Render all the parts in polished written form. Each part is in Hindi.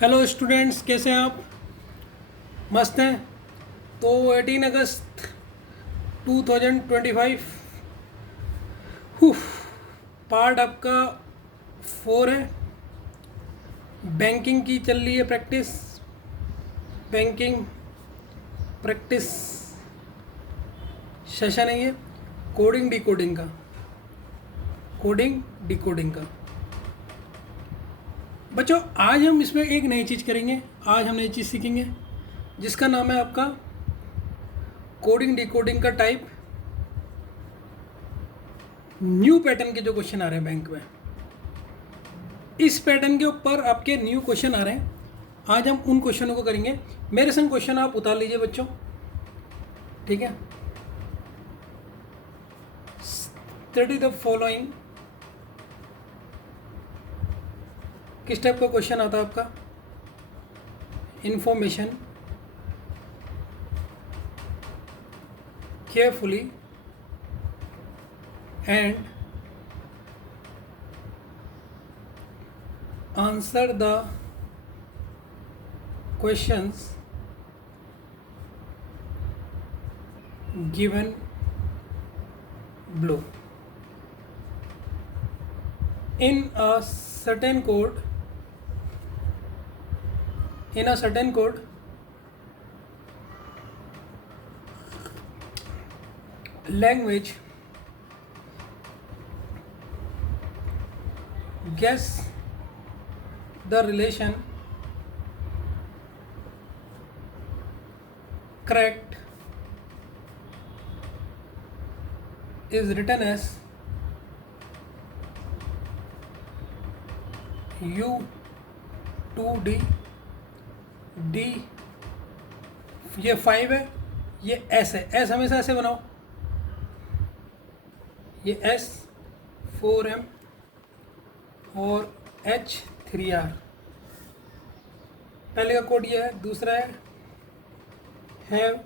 हेलो स्टूडेंट्स, कैसे हैं आप? मस्त हैं। तो 18 अगस्त 2025 पार्ट आपका 4 है। बैंकिंग की चल रही है प्रैक्टिस। बैंकिंग प्रैक्टिस सेशन है ये। कोडिंग डिकोडिंग का। कोडिंग डिकोडिंग का। बच्चों, आज हम इसमें एक नई चीज़ करेंगे। आज हम नई चीज़ सीखेंगे जिसका नाम है आपका कोडिंग डिकोडिंग का टाइप। न्यू पैटर्न के जो क्वेश्चन आ रहे हैं बैंक में, इस पैटर्न के ऊपर आपके न्यू क्वेश्चन आ रहे हैं। आज हम उन क्वेश्चनों को करेंगे। मेरे संग क्वेश्चन आप उतार लीजिए बच्चों, ठीक है। Study the following. किस टाइप का क्वेश्चन आता है आपका? Information carefully and answer the questions given below in a certain code language. Guess the relation correct is written as U2D D। ये 5 है, ये S है। S हमेशा ऐसे बनाओ, ये S 4M और H3R। पहले का कोड ये है। दूसरा है have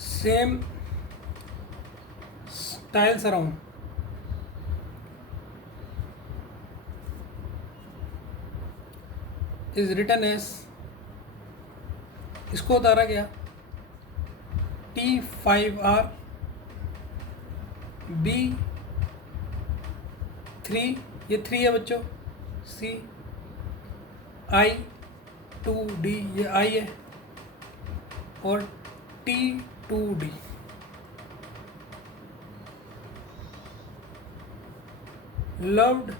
same styles around. Is written S. इसको उतारा गया T5R B3, ये 3 है बच्चों। CI2D, ये I है। और T2D। loved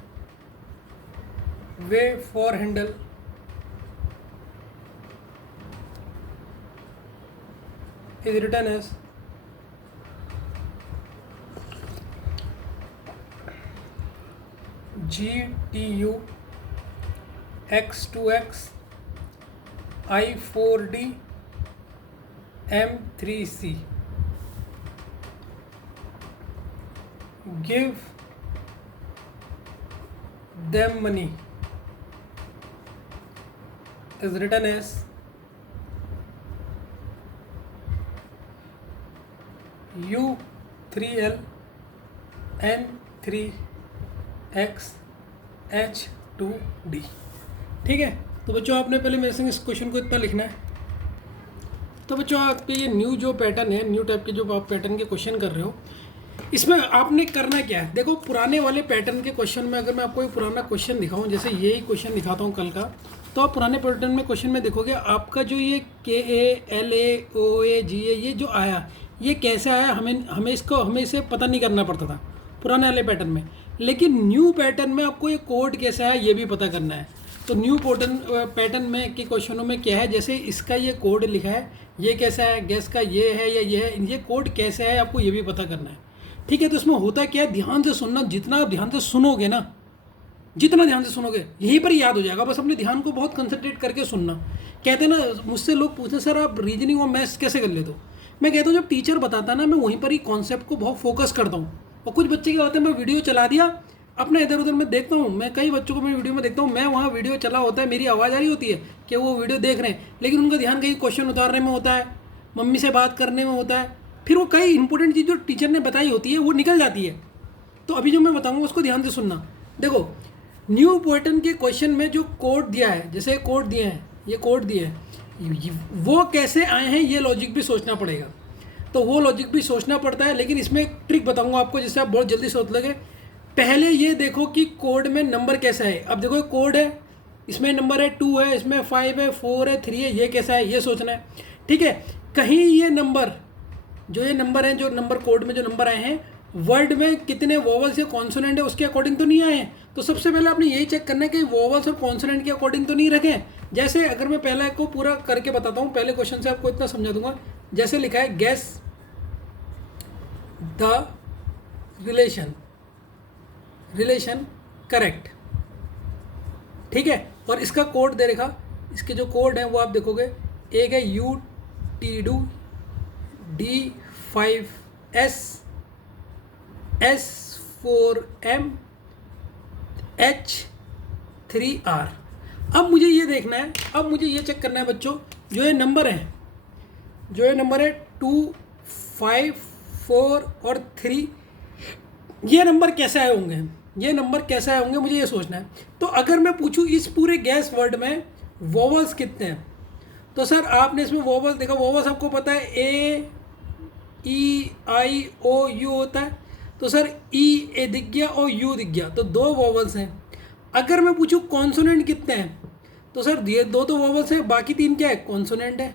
way for handle is written as GTU X2X I4D M3C। give them money is written as U3L N3X H2D। ठीक है। तो बच्चों, आपने पहले मेरे संग इस क्वेश्चन को इतना लिखना है। तो बच्चों, आपके ये न्यू जो पैटर्न है, न्यू टाइप के जो आप पैटर्न के क्वेश्चन कर रहे हो, इसमें आपने करना क्या है? देखो, पुराने वाले पैटर्न के क्वेश्चन में अगर मैं आपको एक पुराना क्वेश्चन दिखाऊं, जैसे यही क्वेश्चन दिखाता हूं कल का, तो आप पुराने पैटर्न में क्वेश्चन में देखोगे आपका जो ये KALAOAGA ये जो आया, ये कैसे आया, हमें इसे पता नहीं करना पड़ता था पुराने वाले पैटर्न में। लेकिन न्यू पैटर्न में आपको ये कोड कैसा है ये भी पता करना है। तो न्यू पैटर्न में के क्वेश्चनों में क्या है, जैसे इसका ये कोड लिखा है, ये कैसा है, गैस का ये है या ये है, ये कोड कैसे है आपको ये भी पता करना है। ठीक है। तो इसमें होता क्या है, ध्यान से सुनना। जितना आप ध्यान से सुनोगे ना, जितना ध्यान से सुनोगे यहीं पर याद हो जाएगा। बस अपने ध्यान को बहुत कंसंट्रेट करके सुनना। कहते हैं ना, मुझसे लोग पूछते सर आप रीजनिंग और मैथ्स कैसे कर लेते हो? मैं कहता हूँ जब टीचर बताता है ना, मैं वहीं पर ही कॉन्सेप्ट को बहुत फोकस करता हूँ। और कुछ बच्चे क्या होते हैं, मैं वीडियो चला दिया अपना, इधर उधर मैं देखता हूँ। मैं कई बच्चों को मैं वीडियो में देखता हूँ, मैं वहाँ वीडियो चला होता है, मेरी आवाज़ आ रही होती है कि वो वीडियो देख रहे हैं, लेकिन उनका ध्यान कहीं क्वेश्चन उतारने में होता है, मम्मी से बात करने में होता है, फिर वो कई इंपॉर्टेंट चीज़ जो टीचर ने बताई होती है वो निकल जाती है। तो अभी जो मैं बताऊँगा उसको ध्यान से सुनना। देखो न्यू पैटर्न के क्वेश्चन में जो कोड दिया है, जैसे कोड दिए हैं, ये कोड दिए हैं, वो कैसे आए हैं ये लॉजिक भी सोचना पड़ेगा। तो वो लॉजिक भी सोचना पड़ता है, लेकिन इसमें एक ट्रिक बताऊंगा आपको जिससे आप बहुत जल्दी सोच लोगे। पहले ये देखो कि कोड में नंबर कैसा है। अब देखो कोड है, इसमें नंबर है 2 है, इसमें 5 है, 4 है, 3 है, ये कैसा है ये सोचना है। ठीक है, कहीं ये नंबर जो ये नंबर हैं, जो नंबर कोड में जो नंबर आए हैं, वर्ड में कितने वोवल्स या कॉन्सोनेंट है उसके अकॉर्डिंग तो नहीं आए हैं। तो सबसे पहले आपने यही चेक करना है कि वोवल्स और कॉन्सोनेंट के अकॉर्डिंग तो नहीं रखे। जैसे अगर मैं पहले को पूरा करके बताता हूँ, पहले क्वेश्चन से आपको इतना समझा दूंगा। जैसे लिखा है गेस द रिलेशन करेक्ट, ठीक है, और इसका कोड दे रखा, इसके जो कोड है वो आप देखोगे, एक है UT2 D5S S4M H3R। अब मुझे ये देखना है, अब मुझे ये चेक करना है बच्चों, जो ये नंबर है, जो ये नंबर है 2, 5, 4 और 3, ये नंबर कैसे आए होंगे, ये नंबर कैसे आए होंगे मुझे ये सोचना है। तो अगर मैं पूछूं इस पूरे गैस वर्ड में वोवल्स कितने हैं, तो सर आपने इसमें वोवल्स देखा, वोवल्स आपको पता है A E I O U होता है। तो सर E A दिख गया और U दिख गया, तो 2 वोवल्स हैं। अगर मैं पूछूं कॉन्सोनेंट कितने हैं, तो सर ये 2 तो वोवल्स हैं, बाकी 3 क्या है, कॉन्सोनेंट है।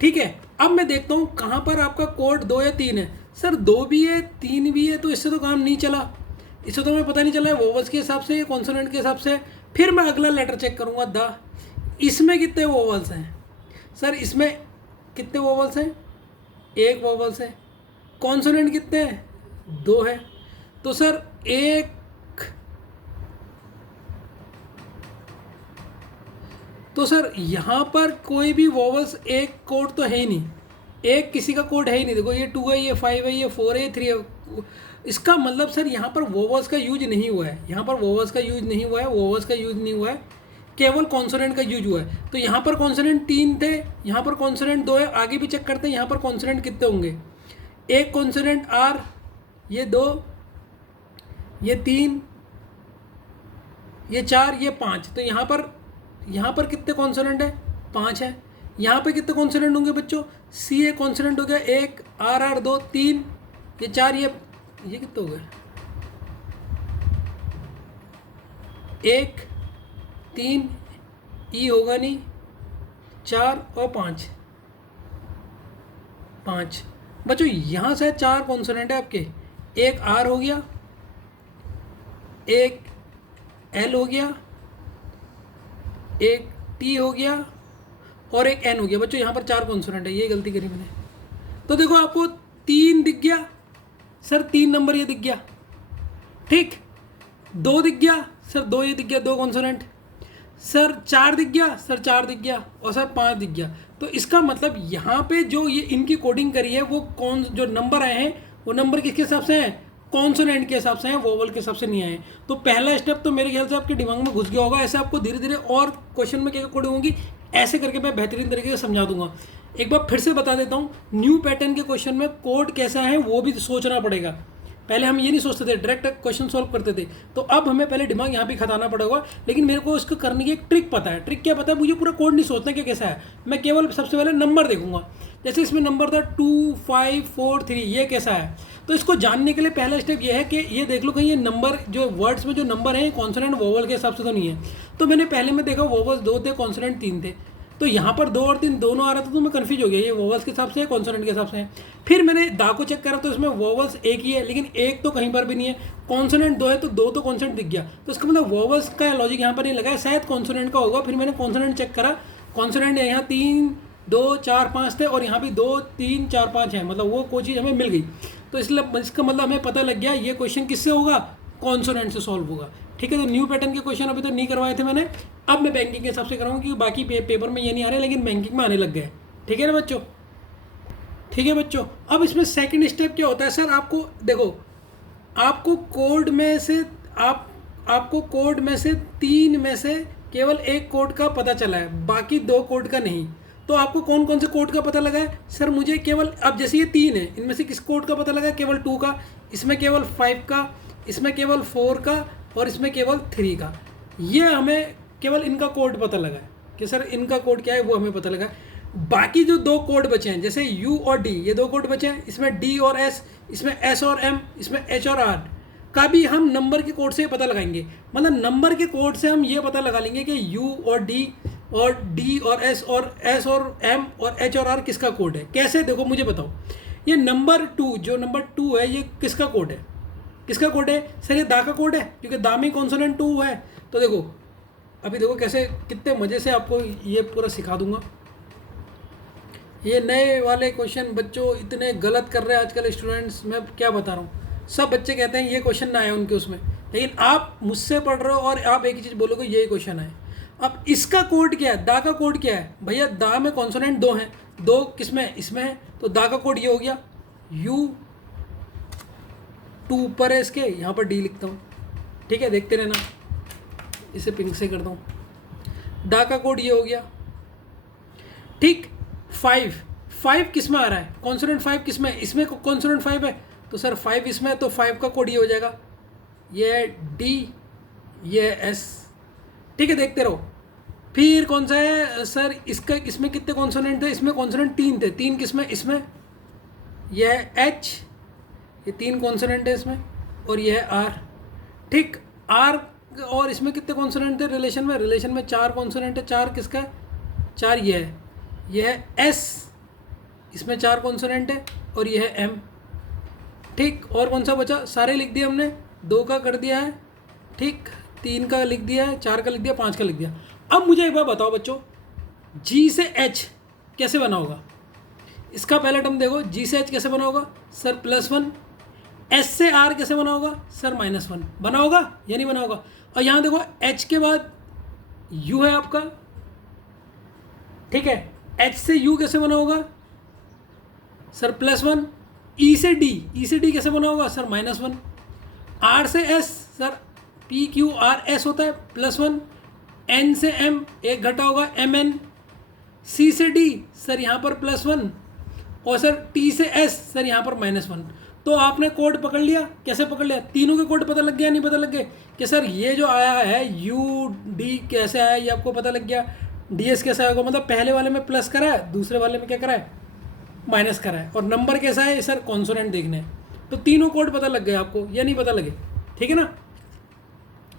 ठीक है, अब मैं देखता हूँ कहाँ पर आपका कोड 2 या 3 है। सर 2 भी है 3 भी है, तो इससे तो काम नहीं चला, इससे तो हमें पता नहीं चला है वोवल्स के हिसाब से या कॉन्सोनेंट के हिसाब से। फिर मैं अगला लेटर चेक करूँगा द, इसमें कितने वोवल्स हैं। सर इसमें कितने वोवल्स हैं, 1 वोवल्स है। कॉन्सोनेंट कितने हैं, 2 है। तो सर एक, तो सर यहाँ पर कोई भी वोवल्स एक कोड तो है ही नहीं, एक किसी का कोड है ही नहीं। देखो ये 2 है, ये 5 है, ये 4 है, ये 3 है। इसका मतलब सर यहाँ पर वोवल्स का यूज नहीं हुआ है, यहाँ पर वोवल्स का यूज नहीं हुआ है, वोवल्स का यूज नहीं हुआ है, केवल कॉन्सोनेंट का यूज हुआ है। तो यहाँ पर कॉन्सोनेंट 3 थे, यहाँ पर कॉन्सोनेंट 2 है। आगे भी चेक करते हैं यहाँ पर कॉन्सोनेंट कितने होंगे, एक कॉन्सोनेंट R, ये 2, ये 3, ये 4, ये 5। तो यहाँ पर कितने कॉन्सोनेंट है, 5 है। यहाँ पे कितने कॉन्सोनेंट होंगे बच्चों, C ए कॉन्सोनेंट हो गया 1, R 2, 3, ये 4, ये कितने हो गए, 1, 3, E होगा नहीं, 4 और 5 बच्चों। यहाँ से 4 कॉन्सोनेंट है आपके, एक R हो गया, एक L हो गया, एक T हो गया और एक N हो गया। बच्चों यहाँ पर 4 कॉन्सोनेंट है, ये गलती करी मैंने। तो देखो आपको 3 दिख गया, सर 3 नंबर ये दिख गया, ठीक। 2 दिख गया, सर 2 ये दिख गया, 2 कॉन्सोनेंट। सर 4 दिख गया, सर 4 दिख गया, और सर 5 दिख गया। तो इसका मतलब यहाँ पे जो ये इनकी कोडिंग करी है वो जो नंबर आए हैं वो नंबर किसके हिसाब से हैं, कॉन्सोनेंट के हिसाब से हैं, वोवल के हिसाब से नहीं आए। तो पहला स्टेप तो मेरे ख्याल से आपके दिमाग में घुस गया होगा। ऐसे आपको धीरे धीरे और क्वेश्चन में क्या कोडिंग होगी ऐसे करके मैं बेहतरीन तरीके से समझा दूंगा। एक बार फिर से बता देता हूँ, न्यू पैटर्न के क्वेश्चन में कोड कैसा है वो भी सोचना पड़ेगा। पहले हम ये नहीं सोचते थे, डायरेक्ट क्वेश्चन सॉल्व करते थे। तो अब हमें पहले दिमाग यहाँ भी खटाना पड़ेगा, लेकिन मेरे को इसको करने की एक ट्रिक पता है। ट्रिक क्या पता है, मुझे पूरा कोड नहीं सोचना कि कैसा है, मैं केवल सबसे पहले नंबर देखूंगा। जैसे इसमें नंबर था 2, 5, 4, 3, ये कैसा है। तो इसको जानने के लिए पहला स्टेप ये है कि ये देख लो कहीं ये नंबर जो वर्ड्स में जो नंबर है कॉन्सोनेंट वोवल के हिसाब से तो नहीं है। तो मैंने पहले में देखा वोवल्स 2 थे, कॉन्सोनेंट 3 थे। तो यहाँ पर 2 और 3 दोनों आ रहा था, तो मैं कन्फ्यूज हो गया ये वोवल्स के हिसाब से है कॉन्सोनेंट के हिसाब से है। फिर मैंने दा को चेक करा तो इसमें वोवल्स एक ही है, लेकिन एक तो कहीं पर भी नहीं है। कॉन्सोनेंट 2 है तो 2 तो कॉन्सोनेंट दिख गया, तो इसका मतलब वोवल्स का लॉजिक यहाँ पर नहीं लगा है, शायद कॉन्सोनेंट का होगा। फिर मैंने कॉन्सोनेंट चेक करा, कॉन्सोनेंट यहाँ 3, 2, 4, 5 थे, और यहाँ भी 2, 3, 4, 5 है, मतलब वो कोई चीज़ हमें मिल गई। तो इसलिए इसका मतलब हमें पता लग गया ये क्वेश्चन किससे होगा, कॉन्सोनेंट से सॉल्व होगा। ठीक है, तो न्यू पैटर्न के क्वेश्चन अभी तो नहीं करवाए थे मैंने, अब मैं बैंकिंग के हिसाब से कराऊंगा, क्योंकि बाकी पेपर में ये नहीं आ रहे, लेकिन बैंकिंग में आने लग गए। ठीक है ना बच्चों, ठीक है बच्चों। अब इसमें सेकंड स्टेप क्या होता है, सर आपको देखो, आपको कोड में से आपको कोड में से 3 में से केवल एक कोड का पता चला है, बाकी 2 कोड का नहीं। तो आपको कौन कौन से कोड का पता लगा है, सर मुझे केवल, अब जैसे ये 3 है, इनमें से किस कोड का पता लगा है, केवल 2 का, इसमें केवल 5 का, इसमें केवल 4 का, और इसमें केवल 3 का। ये हमें केवल इनका कोड पता लगा है कि सर इनका कोड क्या है, वो हमें पता लगा है। बाकी जो 2 कोड बचे हैं, जैसे U और D, ये 2 कोड बचे हैं, इसमें D और S, इसमें S और M, इसमें H और R का भी हम नंबर के कोड से पता लगाएंगे। मतलब नंबर के कोड से हम ये पता लगा लेंगे कि U और D और D और S और M और H और R किसका कोड है। कैसे, देखो मुझे बताओ, ये नंबर 2, जो नंबर 2 है, ये किसका कोड है? किसका कोड है सर? ये दा का कोड है, क्योंकि दा में कॉन्सोनेंट 2 है। तो देखो अभी देखो कैसे, कितने मज़े से आपको ये पूरा सिखा दूंगा। ये नए वाले क्वेश्चन बच्चों इतने गलत कर रहे हैं आजकल स्टूडेंट्स, मैं क्या बता रहा हूँ। सब बच्चे कहते हैं ये क्वेश्चन ना आए उनके उसमें, लेकिन आप मुझसे पढ़ रहे हो और आप एक ही चीज़ बोलोगे यही क्वेश्चन आए। अब इसका कोड क्या है? दा का कोड क्या है भैया? दा में कॉन्सोनेंट 2 हैं, 2 किसमें? इसमें है। तो दा का कोड ये हो गया, U 2 ऊपर है इसके, यहाँ पर D लिखता हूँ, ठीक है, देखते रहना, इसे पिंक से करता हूँ। दा का कोड ये हो गया, ठीक। 5 किस में आ रहा है? कॉन्सोनेंट 5 किस में? इसमें कॉन्सोनेंट 5 है, तो सर 5 इसमें है, तो 5 का कोड ये हो जाएगा, ये है D, ये है S, ठीक है, देखते रहो। फिर कौन सा है सर? इसका, इसमें कितने कॉन्सोनेंट थे? इसमें कॉन्सोनेंट 3 थे, 3 किस में? इसमें, यह है H, ये 3 कॉन्सोनेंट है इसमें, और यह है R, ठीक। R और इसमें कितने कॉन्सोनेंट थे रिलेशन में? रिलेशन में 4 कॉन्सोनेंट है। 4 किसका है? 4 ये है, यह है S, इसमें 4 कॉन्सोनेंट है, और यह है M, ठीक। और कौन सा बचा? सारे लिख दिए हमने, 2 का कर दिया है, ठीक, 3 का लिख दिया है, 4 का लिख दिया, 5 का लिख दिया। अब मुझे एक बार बताओ बच्चों, G से H कैसे बना होगा? इसका पहला टर्म देखो, G से H कैसे बना होगा सर? +1। S से R कैसे बना होगा सर? -1। बना होगा या नहीं बना होगा? और यहाँ देखो H के बाद U है आपका, ठीक है, H से U कैसे बना होगा सर? +1। E से D कैसे बना होगा सर? -1। R से S सर, PQRS होता है +1। N से M एक घटा होगा MN। C से D सर यहाँ पर +1, और सर T से S सर यहाँ पर -1। तो आपने कोड पकड़ लिया। कैसे पकड़ लिया? तीनों के कोड पता लग गया, नहीं पता लग गए कि सर ये जो आया है UD कैसे आया, ये आपको पता लग गया। DS कैसा आएगा, मतलब पहले वाले में प्लस करा है, दूसरे वाले में क्या करा है? माइनस करा है। और नंबर कैसा है सर? कॉन्सोनेंट देखने हैं। तो तीनों कोड पता लग गए आपको या नहीं पता लगे? ठीक है ना?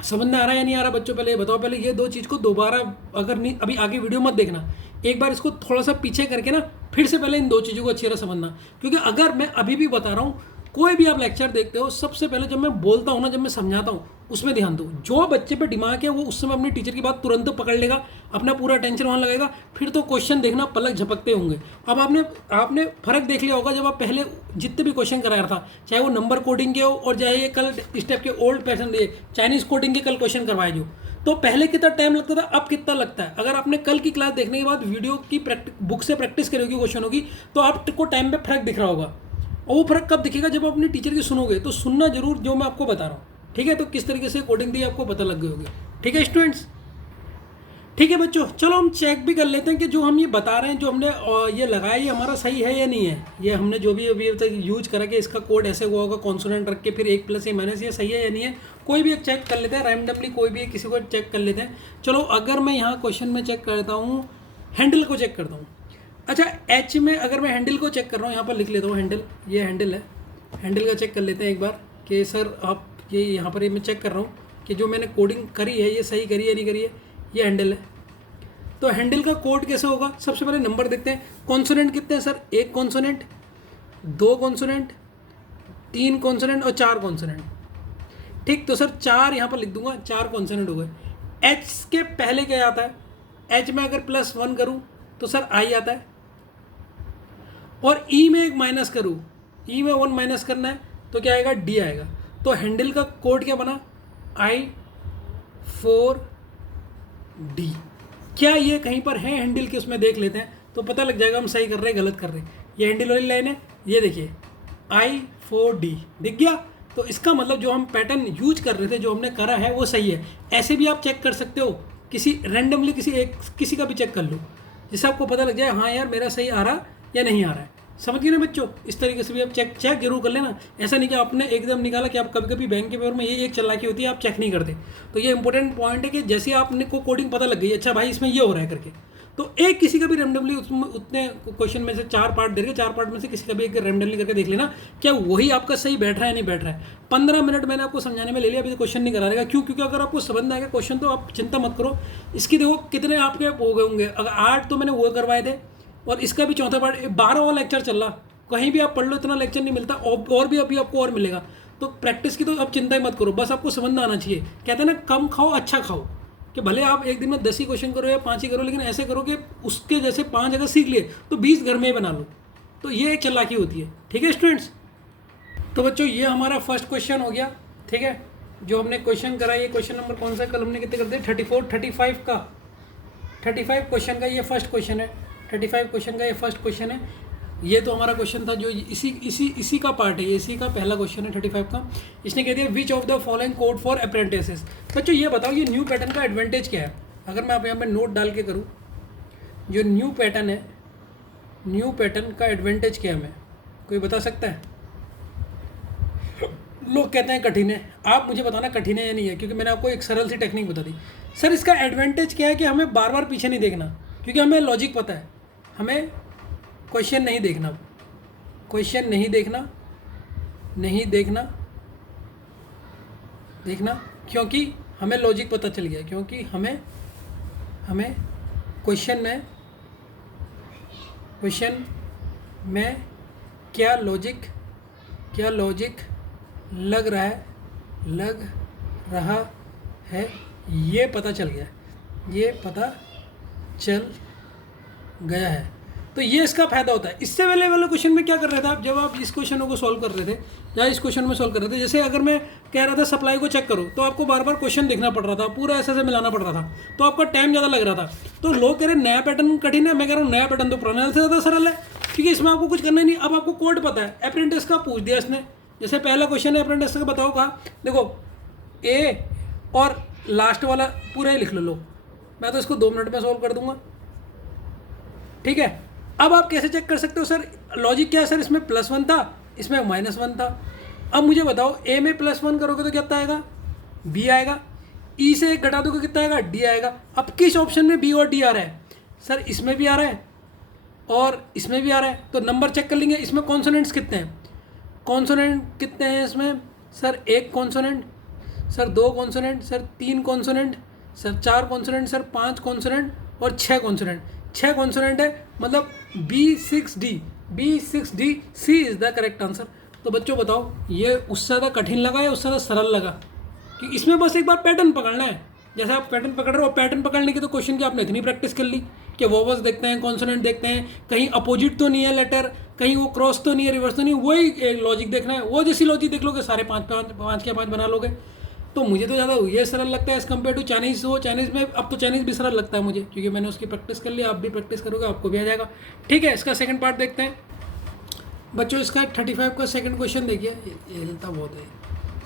समझ में आ रहा है या नहीं आ रहा बच्चों? पहले ये बताओ, पहले ये 2 चीज़ को दोबारा, अगर नहीं अभी आगे वीडियो मत देखना, एक बार इसको थोड़ा सा पीछे करके ना फिर से पहले इन 2 चीज़ों को अच्छी तरह समझना। क्योंकि अगर मैं अभी भी बता रहा हूँ, कोई भी आप लेक्चर देखते हो, सबसे पहले जब मैं बोलता हूँ ना, जब मैं समझाता हूँ, उसमें ध्यान दो। जो बच्चे पे दिमाग है वो उस समय अपने टीचर की बात तुरंत पकड़ लेगा, अपना पूरा अटेंशन वहाँ लगाएगा, फिर तो क्वेश्चन देखना पलक झपकते होंगे। अब आपने फर्क देख लिया होगा, जब आप पहले जितने भी क्वेश्चन कराया था, चाहे वो नंबर कोडिंग के हो और चाहे ये कल स्टेप के ओल्ड पैटर्न चाइनीज कोडिंग के कल क्वेश्चन करवाए जो, तो पहले कितना टाइम लगता था, अब कितना लगता है। अगर आपने कल की क्लास देखने के बाद वीडियो की बुक से प्रैक्टिस करी होगी क्वेश्चनों की, तो आपको टाइम पे फर्क दिख रहा होगा। और वो फर्क कब दिखेगा? जब आप अपने टीचर की सुनोगे। तो सुनना जरूर जो मैं आपको बता रहा हूँ, ठीक है? तो किस तरीके से कोडिंग दी आपको पता लग गई होगी। ठीक है स्टूडेंट्स? ठीक है बच्चों, चलो हम चेक भी कर लेते हैं कि जो हम ये बता रहे हैं, जो हमने ये लगाया, ये हमारा सही है या नहीं है। ये हमने जो भी अभी तक यूज करा कि इसका कोड ऐसे हुआ होगा, कॉन्सोनेंट रख के फिर 1 + या माइनस, ये सही है या नहीं है। कोई भी एक चेक कर लेते हैं रैंडमली, कोई भी किसी को चेक कर लेते हैं। चलो अगर मैं यहाँ क्वेश्चन में चेक करता हूँ, हैंडल को चेक करता हूँ। अच्छा, H में अगर मैं हैंडल को चेक कर रहा हूँ, यहाँ पर लिख लेता हूँ हैंडल, ये हैंडल है। हैंडल का चेक कर लेते हैं एक बार कि सर आप ये यहाँ पर मैं चेक कर रहा हूँ कि जो मैंने कोडिंग करी है ये सही करी है नहीं करी है। ये हैंडल है, तो हैंडल का कोड कैसे होगा? सबसे पहले नंबर देखते हैं। कॉन्सोनेंट कितने हैं सर? 1 कॉन्सोनेंट, 2 कॉन्सोनेंट, 3 कॉन्सोनेंट और 4 कॉन्सोनेंट। ठीक, तो सर 4 यहाँ पर लिख दूंगा, 4 कॉन्सोनेंट हो गए। H के पहले क्या आता है? H में अगर +1 करूँ तो सर I आता है, और E में एक माइनस करूँ, E में 1 माइनस करना है तो क्या आएगा? D आएगा। तो हैंडल का कोड क्या बना? I4D। क्या ये कहीं पर है हैंडल के? उसमें देख लेते हैं तो पता लग जाएगा हम सही कर रहे हैं गलत कर रहे हैं। ये हैंडल वाली लाइन है, ये देखिए I4D दिख गया। तो इसका मतलब जो हम पैटर्न यूज कर रहे थे, जो हमने करा है वो सही है। ऐसे भी आप चेक कर सकते हो, किसी रैंडमली किसी का भी चेक कर लो, जिससे आपको पता लग जाए हाँ यार मेरा सही आ रहा या नहीं आ रहा है। समझ गए ना बच्चों? इस तरीके से भी आप चेक चेक जरूर कर लेना। ऐसा नहीं कि आपने एकदम निकाला कि आप कभी कभी बैंक के पेपर में ये एक चालाकी होती है, आप चेक नहीं करते। तो ये इंपॉर्टेंट पॉइंट है कि जैसे आपने को कोडिंग पता लग गई, अच्छा भाई इसमें ये हो रहा है करके, तो एक किसी का भी रेंडमली उसमें उतने क्वेश्चन में से 4 पार्ट दे रहे, 4 पार्ट में से किसी का भी एक रेंडमली करके देख लेना क्या वही आपका सही बैठ रहा है नहीं बैठ रहा है। 15 मिनट मैंने आपको समझाने में ले लिया, अभी तो क्वेश्चन नहीं करा रहेगा। क्यों? क्योंकि अगर आपको समझ में आएगा क्वेश्चन तो आप चिंता मत करो। इसकी देखो कितने आपके हो गए होंगे, अगर 8 तो मैंने वो करवाए थे, और इसका भी चौथा पार्ट 12वां लेक्चर चल रहा। कहीं भी आप पढ़ लो इतना लेक्चर नहीं मिलता, और भी अभी आपको और मिलेगा। तो प्रैक्टिस की तो अब चिंता ही मत करो, बस आपको समझ में आना चाहिए। कहते हैं ना कम खाओ अच्छा खाओ, कि भले आप एक दिन में 10 ही क्वेश्चन करो या 5 ही करो, लेकिन ऐसे करो कि उसके जैसे 5 अगर सीख लिए तो 20 घर में ही बना लो। तो ये एक चालाकी होती है। ठीक है स्टूडेंट्स? तो बच्चों ये हमारा फर्स्ट क्वेश्चन हो गया। ठीक है, जो हमने क्वेश्चन करा, ये क्वेश्चन नंबर कौन सा, कल हमने कितने कर दिए, 35 का 35 क्वेश्चन का ये फर्स्ट क्वेश्चन है। 35 क्वेश्चन का ये फर्स्ट क्वेश्चन है। ये तो हमारा क्वेश्चन था जो इसी का पार्ट है, इसी का पहला क्वेश्चन है 35 का। इसने कह दिया which of the following code for apprentices. बच्चों ये बताओ ये न्यू पैटर्न का एडवांटेज क्या है। अगर मैं आप यहाँ पे नोट डाल के करूँ, जो न्यू पैटर्न है, न्यू पैटर्न का एडवांटेज क्या है, हमें कोई बता सकता है? लोग कहते हैं कठिन है, आप मुझे बताना कठिन है या नहीं है, क्योंकि मैंने आपको एक सरल सी टेक्निक बता दी। सर इसका एडवांटेज क्या है कि हमें बार बार पीछे नहीं देखना, क्योंकि हमें लॉजिक पता है, हमें क्वेश्चन नहीं देखना, क्वेश्चन नहीं देखना, नहीं देखना, देखना, क्योंकि हमें लॉजिक पता चल गया, क्योंकि हमें क्वेश्चन में क्या लॉजिक लग रहा है ये पता चल गया है। तो ये इसका फायदा होता है। इससे पहले वाले क्वेश्चन में क्या कर रहे थे आप, जब आप इस क्वेश्चनों को सॉल्व कर रहे थे या इस क्वेश्चन में सॉल्व कर रहे थे, जैसे अगर मैं कह रहा था सप्लाई को चेक करो, तो आपको बार बार क्वेश्चन देखना पड़ रहा था, पूरा ऐसे मिलाना पड़ रहा था, तो आपका टाइम ज़्यादा लग रहा था। तो लोग कह रहे नया पैटर्न कठिन है, मैं कह रहा हूँ नया पैटर्न तो पुराने से ज़्यादा सरल है, क्योंकि इसमें आपको कुछ करना ही नहीं। अब आपको कोड पता है, अप्रेंटिस का पूछ दिया इसने, जैसे पहला क्वेश्चन है अप्रेंटिस का, बताओ कहा, देखो ए और लास्ट वाला पूरा ही लिख लो, मैं तो इसको 2 मिनट में सॉल्व कर दूंगा। ठीक है, अब आप कैसे चेक कर सकते हो सर लॉजिक क्या है? सर इसमें +1 था, इसमें -1 था। अब मुझे बताओ ए में +1 करोगे तो कितना आएगा, बी आएगा, ई से 1 घटा दोगे कितना आएगा, डी आएगा। अब किस ऑप्शन में बी और डी आ रहा है? सर इसमें भी आ रहा है और इसमें भी आ रहा है, तो नंबर चेक कर लेंगे। इसमें कॉन्सोनेंट्स कितने हैं, कॉन्सोनेंट कितने हैं इसमें? Sir 1 consonant, sir 2 consonant, sir 3 consonant, sir 4 consonant, sir 5 consonant और 6 कॉन्सोनेंट। 6 कॉन्सोनेंट है, मतलब B6D C is the correct answer. तो बच्चों बताओ ये उससे ज़्यादा कठिन लगा या उससे ज़्यादा सरल लगा? कि इसमें बस एक बार पैटर्न पकड़ना है, जैसे आप पैटर्न पकड़ रहे हो, पैटर्न पकड़ने की तो क्वेश्चन की आपने इतनी प्रैक्टिस कर ली कि वोवल्स देखते हैं, कॉन्सोनेंट देखते हैं, कहीं अपोजिट तो नहीं है लेटर, कहीं वो क्रॉस तो नहीं है, रिवर्स तो नहीं, वही लॉजिक देखना है। वो जैसी लॉजिक देख लोगे सारे 5 के 5 बना लोगे। तो मुझे तो ज़्यादा ये सरल लगता है एज़ कम्पेयर टू चाइनीज़। हो चाइनीज़ में अब तो चाइनीज़ भी सरल लगता है मुझे, क्योंकि मैंने उसकी प्रैक्टिस कर लिया। आप भी प्रैक्टिस करोगे आपको भी आ जाएगा। ठीक है, इसका सेकंड पार्ट देखते हैं बच्चों। इसका 35 का सेकंड क्वेश्चन देखिए, ये हिलता बहुत है।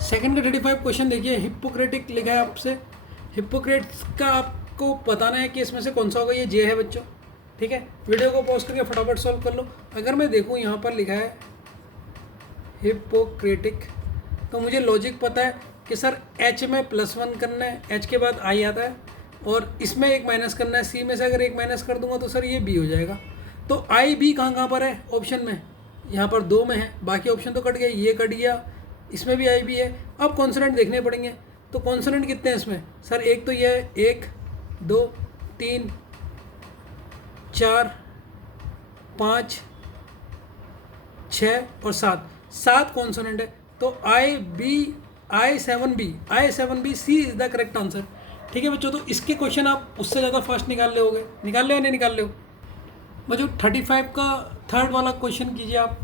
सेकंड का 35 क्वेश्चन देखिए, हिप्पोक्रेटिक लिखा है आपसे। हिप्पोक्रेट्स का आपको बताना है कि इसमें से कौन सा होगा। ये जे है बच्चों। ठीक है, वीडियो को पॉज करके फटाफट सॉल्व कर लो। अगर मैं देखूँ यहाँ पर लिखा है हिप्पोक्रेटिक, तो मुझे लॉजिक पता है कि सर H में +1 करना है, H के बाद I आता है, और इसमें 1 माइनस करना है। C में से अगर 1 माइनस कर दूंगा तो सर ये B हो जाएगा। तो I B कहाँ पर है ऑप्शन में? यहाँ पर 2 में है, बाकी ऑप्शन तो कट गया, ये कट गया, इसमें भी I B है। अब कॉन्सोनेंट देखने पड़ेंगे। तो कॉन्सोनेंट कितने हैं इसमें? सर एक तो ये है, 1 2 3 4 5 6 और 7 कॉन्सोनेंट है। तो I7B C is the correct answer. ठीक है बच्चों, तो इसके क्वेश्चन आप उससे ज़्यादा फास्ट निकाल ले होगे, निकाल ले या नहीं निकाल ले हो बच्चों? 35 का थर्ड वाला क्वेश्चन कीजिए आप।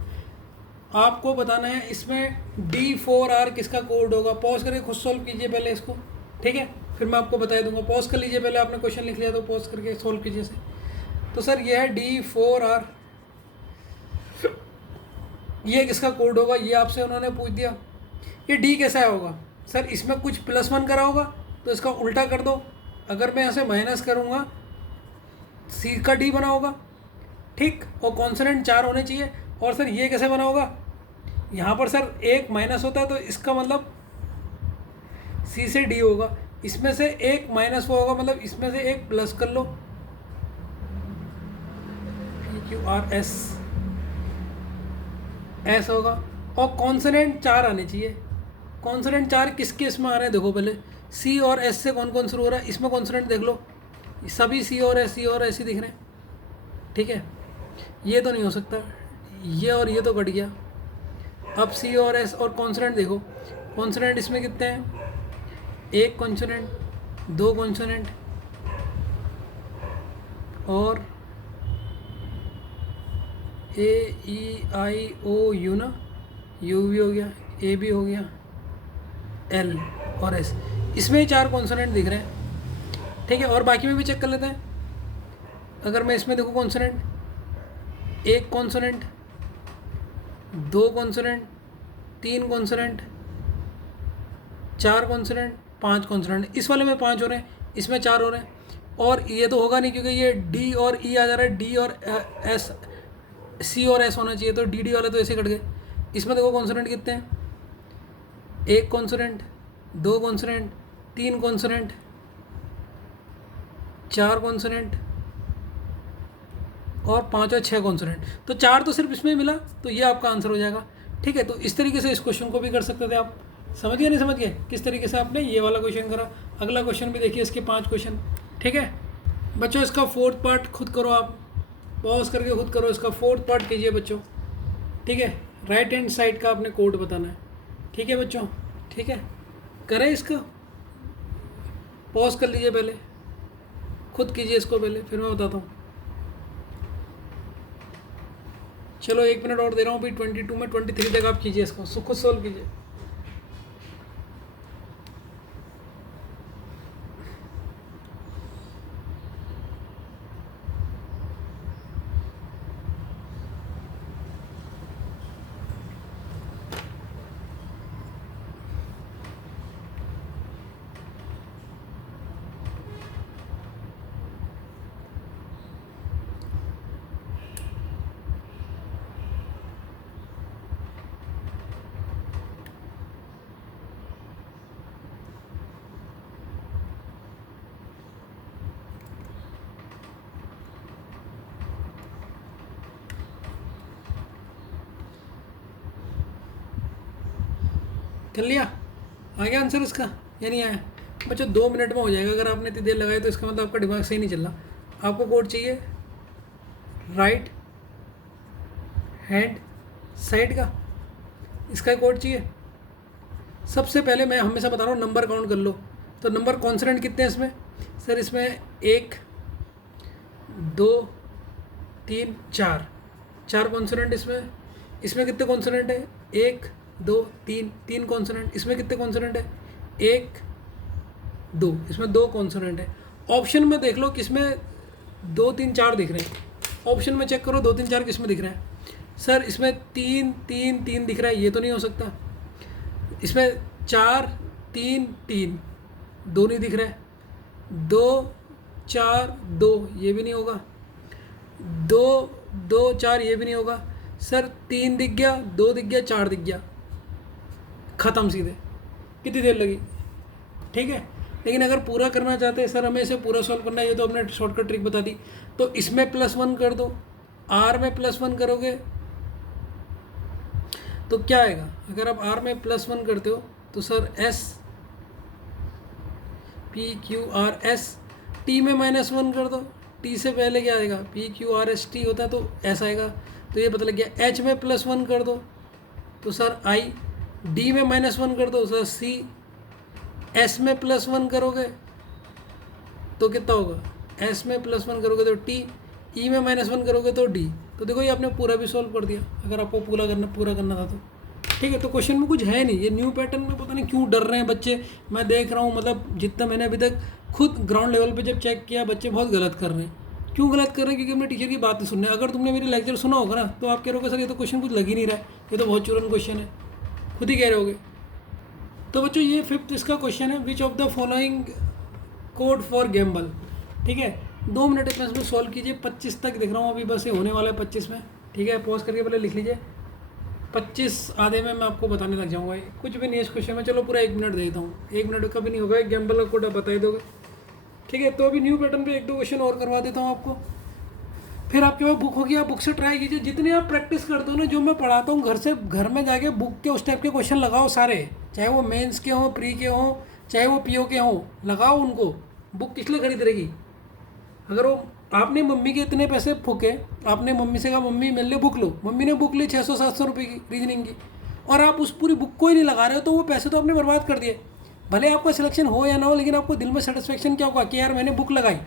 आपको बताना है इसमें D4R किसका कोड होगा। पॉज करके खुद सॉल्व कीजिए पहले इसको, ठीक है, फिर मैं आपको बता दूंगा। पॉज कर लीजिए, पहले आपने क्वेश्चन लिख लिया तो पॉज करके सॉल्व कीजिए इसे। तो सर ये है D4R, ये किसका कोड होगा ये आपसे उन्होंने पूछ दिया। ये D कैसा होगा? सर इसमें कुछ +1 करा होगा तो इसका उल्टा कर दो। अगर मैं यहाँ से माइनस करूँगा C का D बना होगा, ठीक, और कॉन्सोनेंट 4 होने चाहिए। और सर ये कैसे बना होगा, यहाँ पर सर एक माइनस होता है तो इसका मतलब सी से डी होगा, इसमें से एक माइनस वो होगा मतलब इसमें से एक प्लस कर लो, P Q R S S होगा। और कॉन्सोनेंट 4 आने चाहिए। कॉन्सोनेंट 4 किस केस में आ रहे हैं देखो पहले, सी और एस से कौन कौन शुरू हो रहा है, इसमें कॉन्सोनेंट देख लो, सभी सी और एस ही दिख रहे हैं। ठीक है, ये तो नहीं हो सकता, ये और ये तो कट गया। अब सी और एस और कॉन्सोनेंट देखो, कॉन्सोनेंट इसमें कितने हैं, एक कॉन्सोनेंट, दो कॉन्सोनेंट और ए ई आई ओ यू ना, यू भी हो गया, ए भी हो गया, एल और एस, इसमें ही 4 कॉन्सोनेंट दिख रहे हैं। ठीक है, और बाकी में भी चेक कर लेते हैं। अगर मैं इसमें देखूँ कॉन्सोनेंट, एक कॉन्सोनेंट, दो कॉन्सोनेंट, तीन कॉन्सोनेंट, 4 कॉन्सोनेंट, 5 कॉन्सोनेंट, इस वाले में 5 हो रहे हैं, इसमें 4 हो रहे हैं। और ये तो होगा नहीं क्योंकि ये डी और ई आ जा रहा है, डी और एस, सी और एस होना चाहिए, तो डी डी वाले तो ऐसे कट गए। इसमें देखो कॉन्सोनेंट कितने हैं, एक कॉन्सोनेंट, दो कॉन्सोनेंट, तीन कॉन्सोनेंट, 4 कॉन्सोनेंट और 5 और 6 कॉन्सोनेंट। तो 4 तो सिर्फ इसमें मिला, तो ये आपका आंसर हो जाएगा। ठीक है, तो इस तरीके से इस क्वेश्चन को भी कर सकते थे आप। समझ गए नहीं समझ गए किस तरीके से आपने ये वाला क्वेश्चन करा। अगला क्वेश्चन भी देखिए, इसके 5 क्वेश्चन। ठीक है बच्चों, इसका 4th पार्ट खुद करो आप, पॉज करके खुद करो, इसका 4th पार्ट कीजिए बच्चों। ठीक है, राइट हैंड साइड का आपने कोड बताना है। ठीक है बच्चों, ठीक है, करें इसका, पॉज कर लीजिए, पहले खुद कीजिए इसको पहले, फिर मैं बताता हूँ। चलो 1 मिनट और दे रहा हूँ, फिर 22 में 23 तक आप कीजिए इसको, खुद सोल्व कीजिए। कर लिया, आ गया आंसर इसका या नहीं आया बच्चों? 2 मिनट में हो जाएगा। अगर आपने इतनी देर लगाई तो इसका मतलब आपका दिमाग सही नहीं चल रहा। आपको कोड चाहिए राइट हैंड साइड का, इसका कोड चाहिए। सबसे पहले मैं हमेशा बता रहा हूँ, नंबर काउंट कर लो। तो नंबर कॉन्सोनेंट कितने हैं इसमें? सर इसमें 1 2 3 4 कॉन्सोनेंट इसमें। इसमें कितने कॉन्सोनेंट है? 1 2 3 कॉन्सोनेंट। इसमें कितने कॉन्सोनेंट है? 1 2, इसमें 2 कॉन्सोनेंट है। ऑप्शन में देख लो किसमें 2 3 4 दिख रहे हैं। ऑप्शन में चेक करो 2 3 4 किसमें दिख रहा है। सर इसमें 3 3 3 दिख रहा है, ये तो नहीं हो सकता। इसमें 4 3 3 2 नहीं दिख रहा है। 2 4 2 ये भी नहीं होगा। 2 2 4 ये भी नहीं होगा। सर 3 दिख गया, 2 दिख गया, 4 दिख गया, ख़त्म सीधे। कितनी देर लगी? ठीक है, लेकिन अगर पूरा करना चाहते हैं सर हमें इसे पूरा सॉल्व करना है, ये तो हमने शॉर्टकट ट्रिक बता दी। तो इसमें +1 कर दो, आर में +1 करोगे तो क्या आएगा? अगर आप आर में +1 करते हो तो सर एस PQRS, टी में -1 कर दो, टी से पहले क्या आएगा? PQRST होता है तो ऐसा आएगा, तो ये पता लग गया। एच में +1 कर दो तो सर आई, डी में -1 कर दो सर सी, एस में +1 करोगे तो कितना होगा? एस में +1 करोगे तो टी, ई में -1 करोगे तो डी। तो देखो ये आपने पूरा भी सॉल्व कर दिया, अगर आपको पूरा करना था तो। ठीक है, तो क्वेश्चन में कुछ है नहीं। ये न्यू पैटर्न में पता नहीं क्यों डर रहे हैं बच्चे। मैं देख रहा हूँ, मतलब जितना मैंने अभी तक खुद ग्राउंड लेवल पे जब चेक किया, बच्चे बहुत गलत कर रहे हैं। क्यों गलत कर रहे हैं? क्योंकि अपने टीचर की बात नहीं सुन रहे। अगर तुमने मेरी लेक्चर सुना होगा ना तो आप कह रहोगे सर ये तो क्वेश्चन कुछ लग ही नहीं रहा है, ये तो बहुत चुरन क्वेश्चन है, खुद ही कह रहे होगे। तो बच्चों ये 5th इसका क्वेश्चन है, which of the following code for Gamble. ठीक है, 2 मिनट में इसमें सॉल्व कीजिए। 25 तक देख रहा हूँ अभी, बस ये होने वाला है 25 में। ठीक है, पॉज करके पहले लिख लीजिए। 25 आधे में मैं आपको बताने लग जाऊँगा, कुछ भी नहीं है इस क्वेश्चन में। चलो पूरा 1 मिनट दे देता हूँ, 1 मिनट का भी नहीं होगा, गैम्बल का कोड आप बता ही दोगे। ठीक है, तो अभी न्यू पैटर्न पे 1-2 क्वेश्चन और करवा देता हूँ आपको, फिर आपके पास बुक होगी, आप बुक से ट्राई कीजिए। जितने आप प्रैक्टिस करते हो ना, जो मैं पढ़ाता हूँ घर में जाके बुक के उस टाइप के क्वेश्चन लगाओ सारे, चाहे वो मेंस के हों, प्री के हों, चाहे वो पीओ के हों, लगाओ उनको। बुक किस लिए खरीद रहेगी? अगर वो आपने मम्मी के इतने पैसे फूके, आपने मम्मी से कहा मम्मी मेरे लिए बुक लो, मम्मी ने बुक ली 600-700 रुपये की रीजनिंग की, और आप उस पूरी बुक को ही नहीं लगा रहे हो, तो वो पैसे तो आपने बर्बाद कर दिए। भले आपका सिलेक्शन हो या ना हो, लेकिन आपको दिल में सेटिस्फेक्शन क्या होगा कि यार मैंने बुक लगाई।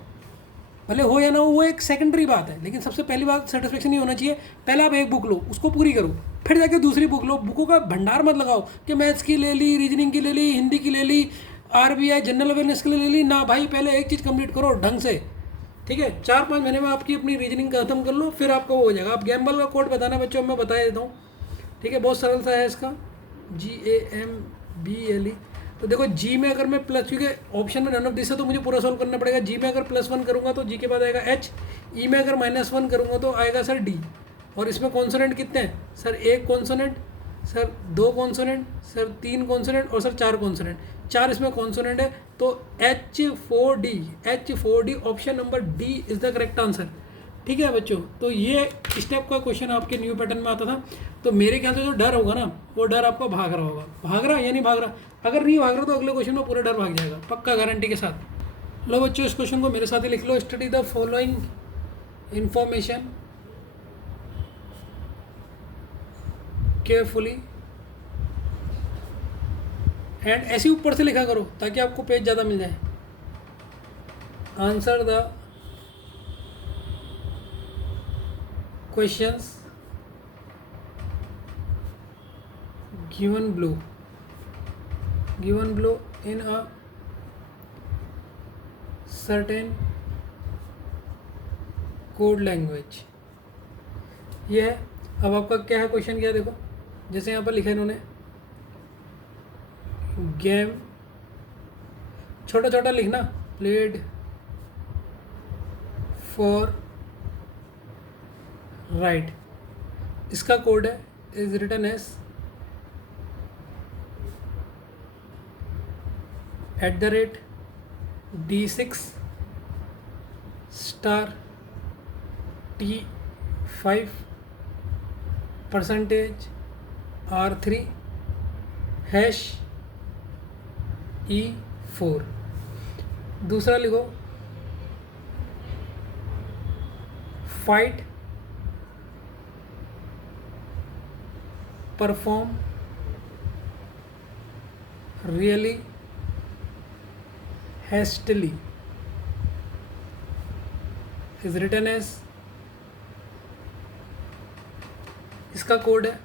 भले हो या ना हो, वो एक सेकेंडरी बात है, लेकिन सबसे पहली बात सेटिस्फेक्शन ही होना चाहिए। पहले आप एक बुक लो, उसको पूरी करो, फिर जाके दूसरी बुक लो। बुकों का भंडार मत लगाओ कि मैथ्स की ले ली, रीजनिंग की ले ली, हिंदी की ले ली, आरबीआई जनरल अवेयरनेस के लिए ले ली ना भाई। पहले एक चीज़ कंप्लीट करो ढंग से, ठीक है। 4-5 महीने में आपकी अपनी रीजनिंग खत्म कर लो, फिर आपका वो हो जाएगा। आप गैम्बल का कोड बताना बच्चों, मैं बता देता हूँ, ठीक है। बहुत सरल सा है इसका, GAMBLE। तो देखो जी में अगर मैं प्लस, क्योंकि ऑप्शन में नन ऑफ दिस है तो मुझे पूरा सॉल्व करना पड़ेगा। जी में अगर +1 करूँगा तो जी के बाद आएगा H, ई में अगर -1 करूँगा तो आएगा सर D। और इसमें कॉन्सोनेंट कितने हैं sir? 1 consonant, sir 2 consonant, sir 3 consonant, और सर 4 कॉन्सोनेंट। 4 इसमें कॉन्सोनेंट है, तो H4D option number D is the correct answer. ठीक है बच्चों, तो ये स्टेप का क्वेश्चन आपके न्यू पैटर्न में आता था। तो मेरे ख्याल से जो डर होगा ना, वो डर आपका भाग रहा होगा। भाग रहा या नहीं भाग रहा? अगर नहीं भाग रहा तो अगले क्वेश्चन में पूरा डर भाग जाएगा, पक्का गारंटी के साथ। लो बच्चों, इस क्वेश्चन को मेरे साथ ही लिख लो। Study the following information carefully and, ऐसे ऊपर से लिखा करो ताकि आपको पेज ज़्यादा मिल जाए। Answer the questions given below in a certain code language। ये है। अब आपका क्या है क्वेश्चन, क्या है देखो, जैसे यहाँ पर लिखा है इन्होंने, गेम, छोटा छोटा लिखना, प्लेड फॉर राइट। इसका कोड है is written as @D6 * T5 %R3 #E4। दूसरा लिखो, fight perform really hastily is written as, इसका कोड है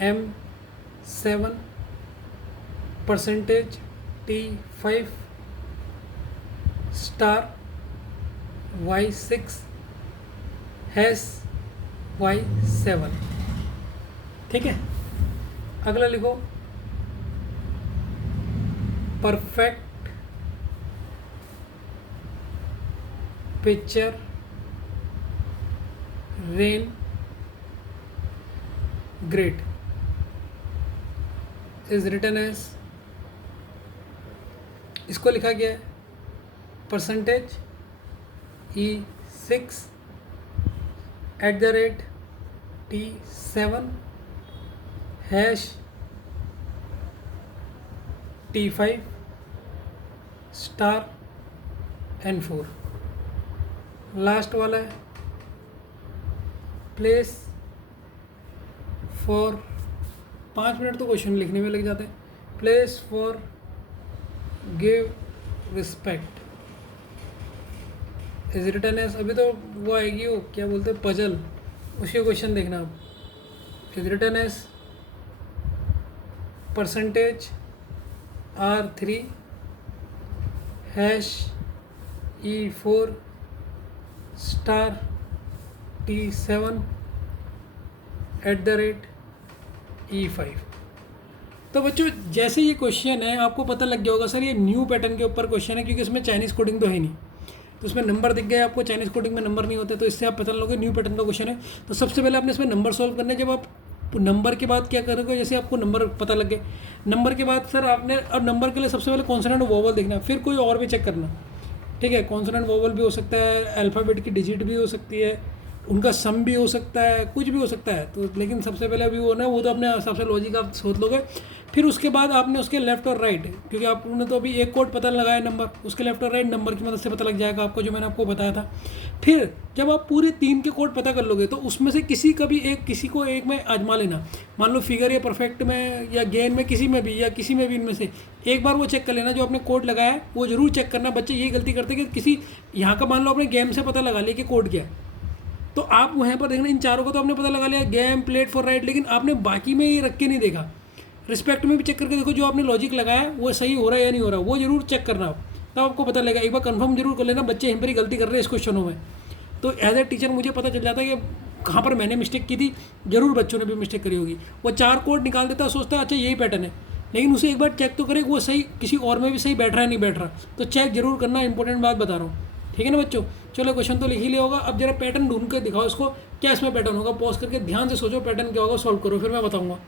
@M7 %T5 *Y6 #Y7। ठीक है। अगला लिखो, perfect picture rain great is written as, इसको लिखा गया है %E6 @T7 #T5 *N4। Last वाला है, प्लेस फॉर, 5 मिनट तो क्वेश्चन लिखने में लग जाते हैं। Place for give respect is written as, अभी तो वो आएगी, वो क्या बोलते हैं, पजल, उसी क्वेश्चन देखना आप। Is written as %R3 #E4 *T7 @E5। तो बच्चों, जैसे ये क्वेश्चन है आपको पता लग गया होगा सर ये न्यू पैटर्न के ऊपर क्वेश्चन है, क्योंकि इसमें चाइनीज़ कोडिंग तो है नहीं। तो इसमें नंबर दिख गए आपको, चाइनीज कोडिंग में नंबर नहीं होते, तो इससे आप पता लोगे न्यू पैटर्न का क्वेश्चन है। तो सबसे पहले आपने इसमें नंबर सॉल्व करने, जब आप नंबर के बाद क्या करोगे, जैसे आपको नंबर पता लग गए, नंबर के बाद सर आपने अब नंबर के लिए सबसे पहले कॉन्सोनेंट वोवल देखना, फिर कोई और भी चेक करना, ठीक है। कॉन्सोनेंट वोवल भी हो सकता है, अल्फ़ाबेट की डिजिट भी हो सकती है, उनका सम भी हो सकता है, कुछ भी हो सकता है। तो लेकिन सबसे पहले अभी वो ना, वो तो अपने हिसाब से लॉजिक आप सोच लोगे। फिर उसके बाद आपने उसके लेफ्ट और राइट, क्योंकि आपने तो अभी एक कोड पता लगाया नंबर, उसके लेफ्ट और राइट नंबर की मदद से पता लग जाएगा आपको, जो मैंने आपको बताया था। फिर जब आप पूरे 3 के कोड पता कर लोगे तो उसमें से किसी को एक में आजमा लेना। मान लो फिगर या परफेक्ट में या गेन में, किसी में भी, या किसी में भी इनमें से एक बार वो चेक कर लेना। जो आपने कोड लगाया है वो जरूर चेक करना। बच्चे ये गलती करते कि किसी यहाँ का मान लो आपने गेम से पता लगा लिया कि कोड क्या है, तो आप वहाँ पर देखना, इन चारों को तो आपने पता लगा लिया, गेम, प्लेट फॉर राइट, लेकिन आपने बाकी में ये रख के नहीं देखा। रिस्पेक्ट में भी चेक करके देखो, जो आपने लॉजिक लगाया वो सही हो रहा है या नहीं हो रहा, वो जरूर चेक करना आप, तब आपको पता लगेगा। एक बार कंफर्म जरूर कर लेना, बच्चे यहीं पर ही गलती कर रहे हैं इस क्वेश्चनों में। तो एज ए टीचर मुझे पता चल जाता है कि कहाँ पर मैंने मिस्टेक की थी, जरूर बच्चों ने भी मिस्टेक करी होगी। वो 4 कोड निकाल देता है, सोचता है अच्छा यही पैटर्न है, लेकिन उसे एक बार चेक तो करे वो सही किसी और में भी सही बैठ रहा है नहीं बैठ रहा। तो चेक जरूर करना, इंपॉर्टेंट बात बता रहा हूँ, ठीक है ना बच्चों। चलो क्वेश्चन तो लिख ही लिया होगा, अब जरा पैटर्न ढूंढ के दिखाओ इसको, क्या इसमें पैटर्न होगा। पॉज करके ध्यान से सोचो पैटर्न क्या होगा, सॉल्व करो, फिर मैं बताऊंगा।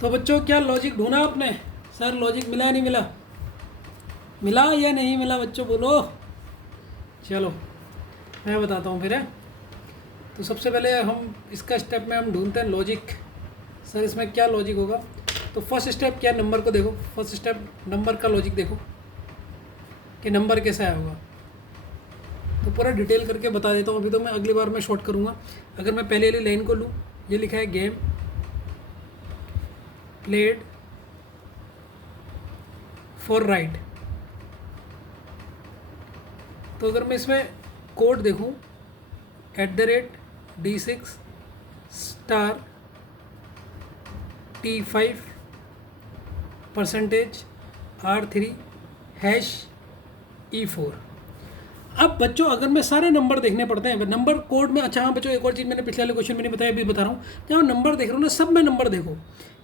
तो बच्चों क्या लॉजिक ढूंढा आपने, सर लॉजिक मिला नहीं मिला, मिला या नहीं मिला बच्चों बोलो। चलो मैं बताता हूँ फिर है। तो सबसे पहले हम इसका स्टेप में हम ढूंढते हैं लॉजिक, सर इसमें क्या लॉजिक होगा। तो फर्स्ट स्टेप क्या, नंबर को देखो, फर्स्ट स्टेप नंबर का लॉजिक देखो कि नंबर कैसा आया होगा। तो पूरा डिटेल करके बता देता हूँ, अभी तो मैं अगली बार मैं शॉर्ट करूँगा। अगर मैं पहले वाली लाइन को लूँ, ये लिखा है गेम प्लेड फॉर राइट, तो अगर मैं इसमें कोड देखूँ @D6 star T5 % R3 #E4। अब बच्चों अगर मैं सारे नंबर देखने पड़ते हैं नंबर कोड में। अच्छा हाँ बच्चों, एक और चीज़ मैंने पिछले वाले क्वेश्चन में नहीं बताया, अभी बता रहा हूँ। जब नंबर देख रहे हो ना, सब में नंबर देखो,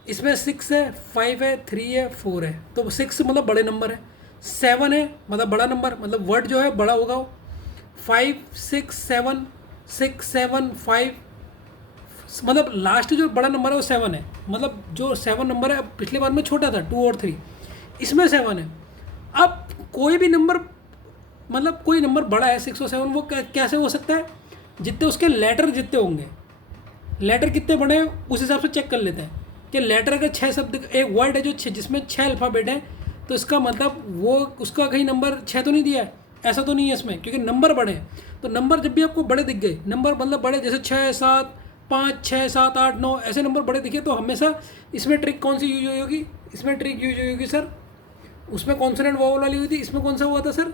इसमें 6 है, 5 है, 3 है, 4 है, तो 6 मतलब बड़े नंबर है, 7 है मतलब बड़ा नंबर, मतलब वर्ड जो है बड़ा होगा। 5 6 7 6 7 5 मतलब लास्ट जो बड़ा नंबर है वो 7 है, मतलब जो 7 नंबर है पिछले बार में छोटा था 2 और 3, इसमें 7 है। अब कोई भी नंबर मतलब कोई नंबर बड़ा है 6 और 7, वो कैसे हो सकता है, जितने उसके लेटर जितने होंगे, लेटर कितने बड़े हैं उस हिसाब से चेक कर लेते हैं कि लेटर अगर 6 शब्द, एक वर्ड है जो जिसमें 6 अल्फ़ाबेट हैं, तो इसका मतलब वो उसका कहीं नंबर 6 तो नहीं दिया है, ऐसा तो नहीं है इसमें, क्योंकि नंबर बड़े हैं। तो नंबर जब भी आपको बड़े दिख गए, नंबर मतलब बड़े जैसे 6 7 5 6 7 8 9 ऐसे नंबर बड़े दिखे, तो हमेशा इसमें ट्रिक कौन सी यूज हुई होगी, इसमें ट्रिक यूज हुई होगी सर, उसमें कॉन्सोनेंट वोवल वाली हुई थी, इसमें कौन सा हुआ था सर,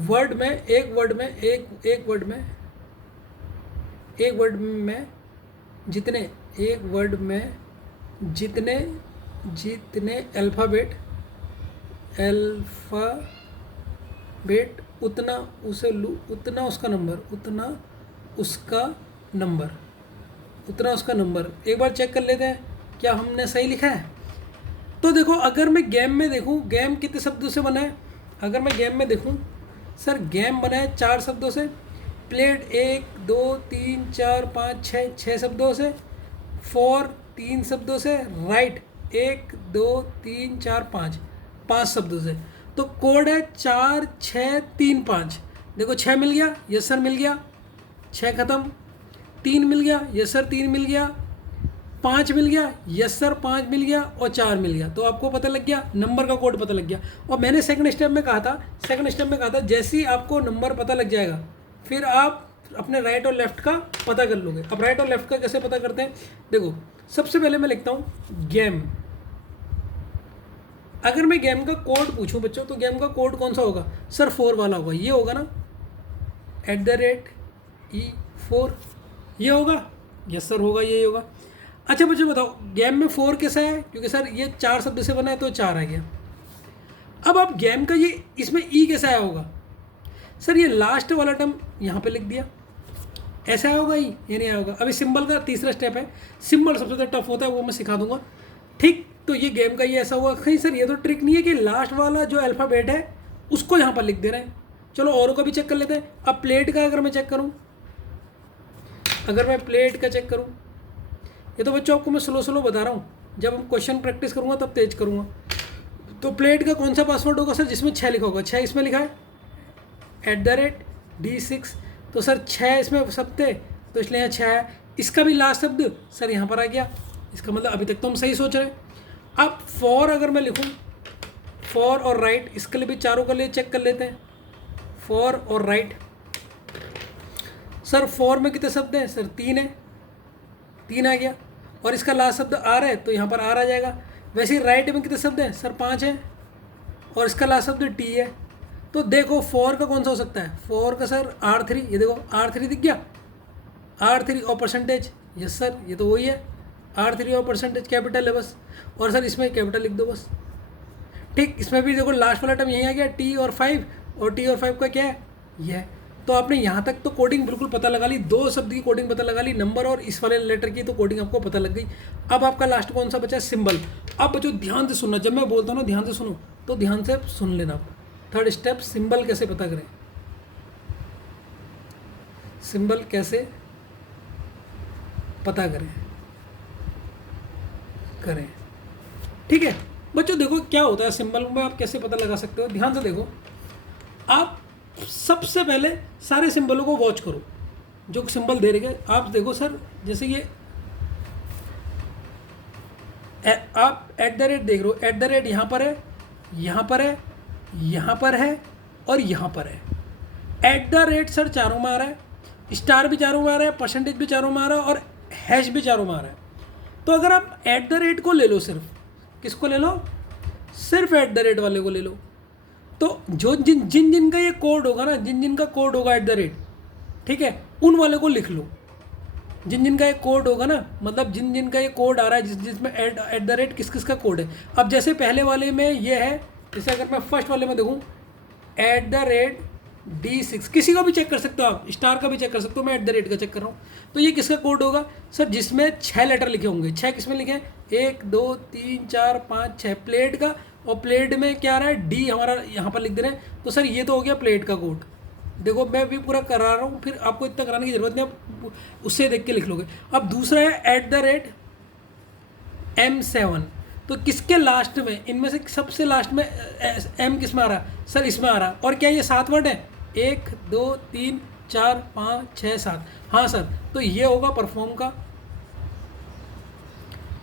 वर्ड में एक वर्ड में जितने अल्फ़ाबेट उतना उसका नंबर। एक बार चेक कर लेते हैं क्या हमने सही लिखा है। तो देखो अगर मैं गेम में देखूं, गेम कितने शब्दों से बना है, अगर मैं गेम में देखूं सर, गेम बना है 4 शब्दों से, प्लेड 1 2 3 4 5 6 शब्दों से, फॉर 3 शब्दों से, राइट 1 2 3 4 5 शब्दों से। तो कोड है 4 6 3 5। देखो 6 मिल गया, यस सर मिल गया, 6 खत्म, 3 मिल गया, यस सर 3 मिल गया, 5 मिल गया, यस सर 5 मिल गया, और 4 मिल गया। तो आपको पता लग गया, नंबर का कोड पता लग गया। और मैंने सेकंड स्टेप में कहा था जैसे ही आपको नंबर पता लग जाएगा, फिर आप अपने राइट और लेफ्ट का पता कर लोगे। अब राइट और लेफ्ट का कैसे पता करते हैं, देखो सबसे पहले मैं लिखता हूँ गेम। अगर मैं गेम का कोड पूछूं बच्चों, तो गेम का कोड कौन सा होगा सर, 4 वाला होगा, ये होगा ना, @E4 ये होगा, यस सर होगा, यही होगा। अच्छा बच्चों बताओ गेम में 4 कैसा है, क्योंकि सर ये 4 शब्द से बना है तो 4 आ गया। अब आप गेम का ये इसमें ई कैसा आया होगा सर, ये लास्ट वाला टर्म यहाँ पे लिख दिया, ऐसा आया होगा ये नहीं आया होगा। अभी सिंबल का तीसरा स्टेप है, सिंबल सबसे ज़्यादा टफ होता है, वो मैं सिखा दूंगा, ठीक। तो ये गेम का ये ऐसा हुआ। कहीं सर ये तो ट्रिक नहीं है कि लास्ट वाला जो अल्फ़ाबेट है उसको यहाँ पर लिख दे रहे हैं। चलो औरों का भी चेक कर लेते हैं। अब प्लेट का अगर मैं चेक करूँ, अगर मैं प्लेट का चेक करूँ, ये तो बच्चों आपको मैं स्लो स्लो बता रहा हूँ, जब हम क्वेश्चन प्रैक्टिस करूँगा तब तेज करूँगा। तो प्लेट का कौन सा पासवर्ड होगा सर, जिसमें 6 लिखा होगा। 6 इसमें लिखा है @D6, तो सर 6 इसमें सब थे, तो इसलिए यहाँ 6 है। इसका भी लास्ट शब्द सर यहाँ पर आ गया। इसका मतलब अभी तक तो हम सही सोच रहे हैं। अब फॉर अगर मैं लिखूँ, फॉर और राइट, इसके लिए भी चारों के लिए चेक कर लेते हैं। फॉर और राइट, सर फॉर में कितने शब्द हैं सर, 3 है, 3 आ गया। और इसका लास्ट शब्द आर है तो यहाँ पर आर आ जाएगा। वैसे ही राइट में कितने शब्द हैं सर, 5 हैं, और इसका लास्ट शब्द टी है। तो देखो फॉर का कौन सा हो सकता है, फॉर का सर R3, ये देखो R3 दिख गया, R3 और परसेंटेज, यस सर ये तो वही है, R3 और परसेंटेज कैपिटल है बस, और सर इसमें कैपिटल लिख दो बस। ठीक, इसमें भी देखो लास्ट वाला टर्म यही आ गया, T और 5, और T और 5 का क्या है, ये है। तो आपने यहाँ तक तो कोडिंग बिल्कुल पता लगा ली, 2 शब्द की कोडिंग पता लगा ली, नंबर और इस वाले लेटर की तो कोडिंग आपको पता लग गई। अब आपका लास्ट कौन सा बचा है, सिंबल। अब बच्चों ध्यान से सुनना, जब मैं बोलता हूँ ना ध्यान से सुनो, तो ध्यान से सुन लेना आप। थर्ड स्टेप, सिंबल कैसे पता करें, सिंबल कैसे पता करें। ठीक है बच्चों, देखो क्या होता है सिंबल में, आप कैसे पता लगा सकते हो, ध्यान से देखो। आप सबसे पहले सारे सिंबलों को वॉच करो, जो सिंबल दे रहे हैं आप देखो सर, जैसे ये आप @ देख रहे हो, @ यहाँ पर है, यहाँ पर है, यहाँ पर है, और यहाँ पर है। @ सर चारों में आ रहा है, स्टार भी चारों में आ रहा है, परसेंटेज भी चारों में आ रहा है, और हैश भी चारों में आ रहा है। तो अगर आप @ को ले लो, सिर्फ किसको ले लो, सिर्फ @ वाले को ले लो, तो जो जिन का ये कोड होगा ना, जिन का कोड होगा @ ठीक है, उन वाले को लिख लो। जिन का ये कोड होगा ना, मतलब जिन का ये कोड आ रहा है, जिसमें @ किस किस का कोड है। अब जैसे पहले वाले में ये है, जैसे अगर मैं फर्स्ट वाले में देखूँ @D6, किसी का भी चेक कर सकते हो आप, स्टार का भी चेक कर सकते हो, मैं @ का चेक कर रहा हूँ। तो ये किसका कोड होगा सर, जिसमें 6 लेटर लिखे होंगे। 6 किसमें लिखे हैं, 1 2 3 4 5 6 प्लेट का, और प्लेट में क्या आ रहा है, डी हमारा यहाँ पर लिख दे रहे हैं। तो सर ये तो हो गया प्लेट का कोड। देखो मैं भी पूरा करा रहा हूँ, फिर आपको इतना कराने की ज़रूरत नहीं, आप उससे देख के लिख लोगे। अब दूसरा है @M7, तो किसके लास्ट में, इनमें से सबसे लास्ट में M किस में आ रहा है सर, इसमें आ रहा है। और क्या ये 7 वर्ड है, 1 2 3 4 5 6 7, हाँ सर, तो ये होगा परफॉर्म का।